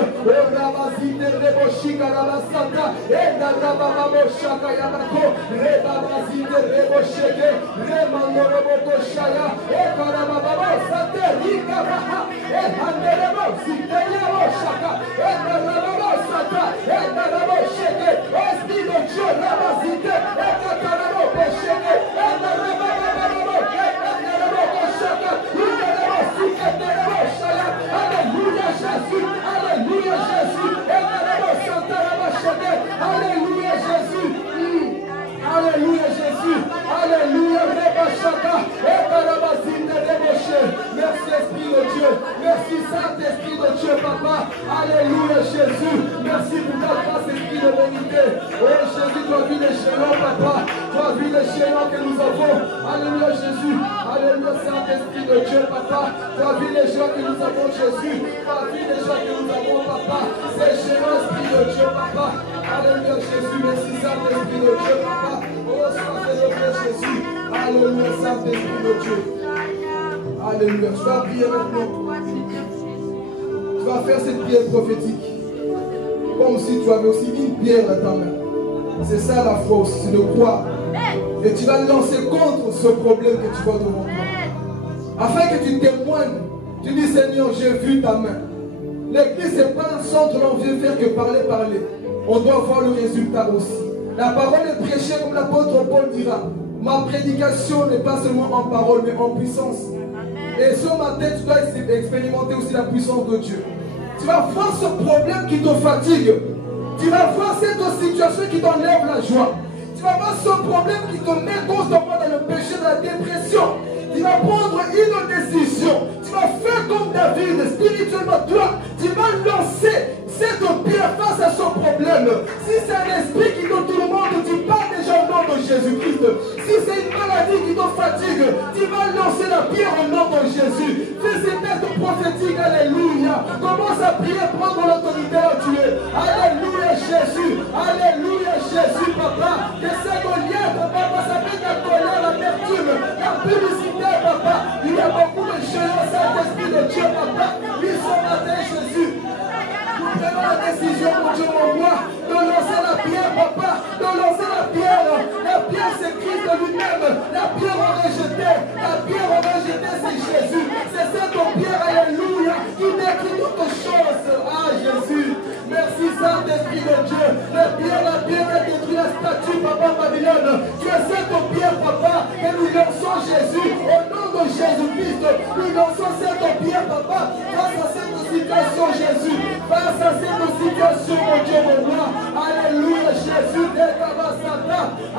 Rabazite Reboshika Rabasata. Eda Rababoshaka Yamako. Rebabazite Rebosheke. Remando Rebotoshaya. Ekarababo Sate Rikabaha. Ehanderebo Siteyabo Shaka. Ekarababo Sata. Ekarabosheke. Esprit de Dieu, Rabazite. Ekakarabo Bosheke. Ekarababo. Ekarababo Shaka. Ekarababo Siteyabo Shaya. Alléluia, Jésus. Alléluia, Jésus. Ekarababo Sata Rabasheke. Alléluia, Jésus. Alléluia, Jésus. Alléluia, Rebashaka. Ekarabazite Reboshe. Merci, Esprit de Dieu. Merci, Saint-Esprit de Dieu, Papa. Alléluia, Jésus. Merci pour ta grâce, Esprit de vérité. Oh, Jésus, tu as vu les géants, Papa. Tu as vu les géants que nous avons. Alléluia, Jésus. Alléluia, Saint-Esprit de Dieu, Papa. Tu as vu les géants que nous avons, Jésus. Tu as vu les géants que nous avons, Papa. Ces géants, Esprit de Dieu, Papa. Alléluia, Jésus. Merci, Saint-Esprit de Dieu, Papa. Oh, sois élevé, Jésus. Alléluia, Saint-Esprit de Dieu. Alléluia. Tu vas prier maintenant. Tu vas faire cette prière prophétique. Comme si tu avais aussi une pierre dans ta main. C'est ça la foi aussi, c'est de croire. Et tu vas lancer contre ce problème que tu vois devant toi. Afin que tu témoignes. Tu dis, Seigneur, j'ai vu ta main. L'église, ce n'est pas un centre où on vient faire que parler, parler. On doit voir le résultat aussi. La parole est prêchée comme l'apôtre Paul dira. Ma prédication n'est pas seulement en parole, mais en puissance. Et ce matin, tu dois expérimenter aussi la puissance de Dieu. Tu vas voir ce problème qui te fatigue. Tu vas voir cette situation qui t'enlève la joie. Tu vas voir ce problème qui te met constamment dans le péché, dans la dépression. Tu vas prendre une décision. Tu vas faire comme David, spirituellement, toi, tu vas lancer cette pierre face à ce problème. Si c'est un esprit qui te tourmente, tu parles déjà au nom de Jésus-Christ. Si c'est une maladie qui te fatigue, tu vas lancer la pierre au nom de Jésus. Fais cet acte prophétique, alléluia. Commence à prier, prendre l'autorité là où tu es. Alléluia, Jésus. Alléluia, Jésus, papa. Que cette colère, papa, ça fait la colère, l'amertume, la publicité, papa. Il y a beaucoup de géants, Saint-Esprit de Dieu, papa. Oui, ce matin, Jésus. Nous prenons la décision, mon Dieu, mon roi, de lancer la pierre, papa, de lancer la pierre. La pierre, c'est Christ lui-même. La pierre rejetée. La pierre rejetée, c'est Jésus. C'est cette pierre, alléluia, qui décrit toute Saint-Esprit de Dieu, la pierre qui a détruit la statue, papa Babylone. Tu es cette pierre, papa, et nous lançons Jésus, au nom de Jésus-Christ. Nous lançons cette pierre, papa, face à cette situation, Jésus. Face à cette situation, mon Dieu, mon roi. Alléluia, Jésus,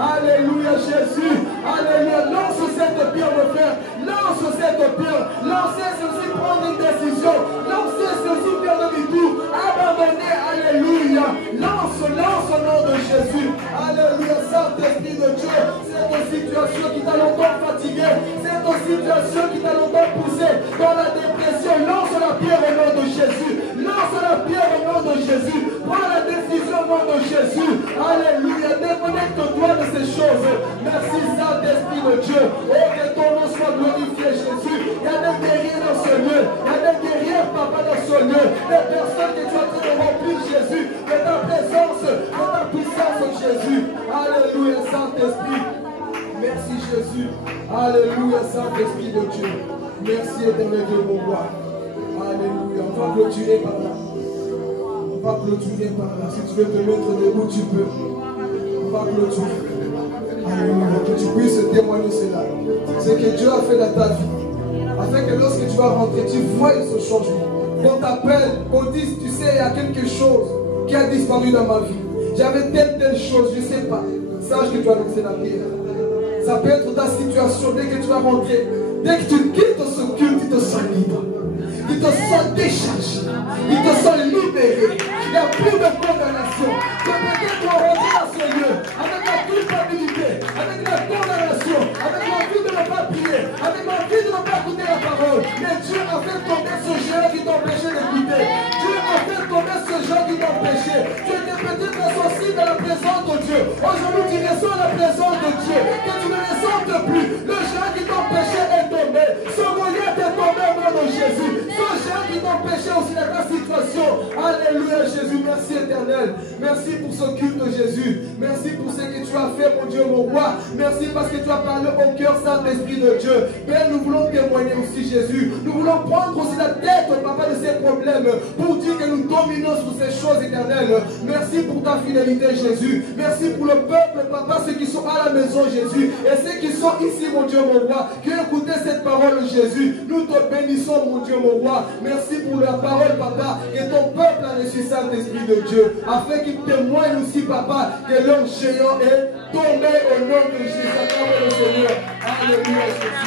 alléluia, Jésus. Alléluia. Lance cette pierre, mon frère. Lance cette pierre. Lancez, c'est aussi prendre une décision. Lancez, c'est aussi faire demi-tour. Abandonner. Alléluia. Lance au nom de Jésus. Alléluia. Saint-Esprit de Dieu. Cette situation qui t'a longtemps fatigué. Cette situation qui t'a longtemps poussé dans la dépression. Lance la pierre au nom de Jésus. Lance la pierre au nom de Jésus. Prends la décision au nom de Jésus. Alléluia. Déconnecte-toi de ces choses. Merci Saint-Esprit de Dieu. Oh, que ton nom soit glorifié, Jésus. Il y a des guerriers dans ce lieu. Il y a des guerriers, papa, dans ce lieu. Des personnes que tu as train de remplir, Jésus, de ta présence, de ta puissance, Jésus. Alléluia, Saint-Esprit. Merci, Jésus. Alléluia, Saint-Esprit de Dieu. Merci, éternel Dieu, mon roi. Alléluia. On va clôturer par là. On va clôturer par là. Si tu veux te mettre debout, tu peux. On va clôturer. Alléluia. Que tu puisses témoigner cela. C'est que Dieu a fait dans ta vie. Afin que lorsque tu vas rentrer, tu vois ce changement. Qu'on t'appelle, qu'on dise, tu sais, il y a quelque chose qui a disparu dans ma vie. J'avais telle chose, je ne sais pas. Sache que tu as lancé la pierre. Ça peut être ta situation dès que tu vas rentrer. Dès que tu quittes ce culte, tu te sens libre. Tu te sens déchargé. Tu te sens libéré. Il n'y a plus de condamnation. Que peut-être rentrer dans ce lieu avec la culpabilité, avec la condamnation, avec l'envie de ne pas prier, avec l'envie de ne pas écouter la parole. Mais Dieu a fait tomber ce géant qui t'empêchait d'écouter. Dieu a fait tomber ce géant qui t'empêchait. Tu étais peut-être sensible à la présence de Dieu. Aujourd'hui, tu ressens la présence de Dieu. Que tu ne ressentes plus. Le géant qui t'empêchait est tombé. Ce Goliath est tombé au nom de Jésus. Ce géant qui t'empêchait aussi dans ta situation. Alléluia, Jésus. Merci éternel. Merci pour ce culte, Jésus. Merci pour ce que tu as fait, mon Dieu, mon roi. Merci parce que tu as parlé au cœur, Saint-Esprit de Dieu. Père, nous voulons témoigner aussi, Jésus. Nous voulons prendre aussi la tête, papa, de ces problèmes pour dire que nous dominons sur ces choses éternelles. Merci pour ta fidélité, Jésus. Merci pour le peuple, papa, ceux qui sont à la maison, Jésus. Et ceux qui sont ici, mon Dieu, mon roi, qui ont écouté cette parole, Jésus. Nous te bénissons, mon Dieu, mon roi. Merci pour la parole, papa, que ton peuple a reçu, Saint-Esprit de Dieu. Afin qu'il témoigne aussi, papa, que l'homme géant est tombé au nom de Jésus. Acclamez le Seigneur. Alléluia, Jésus.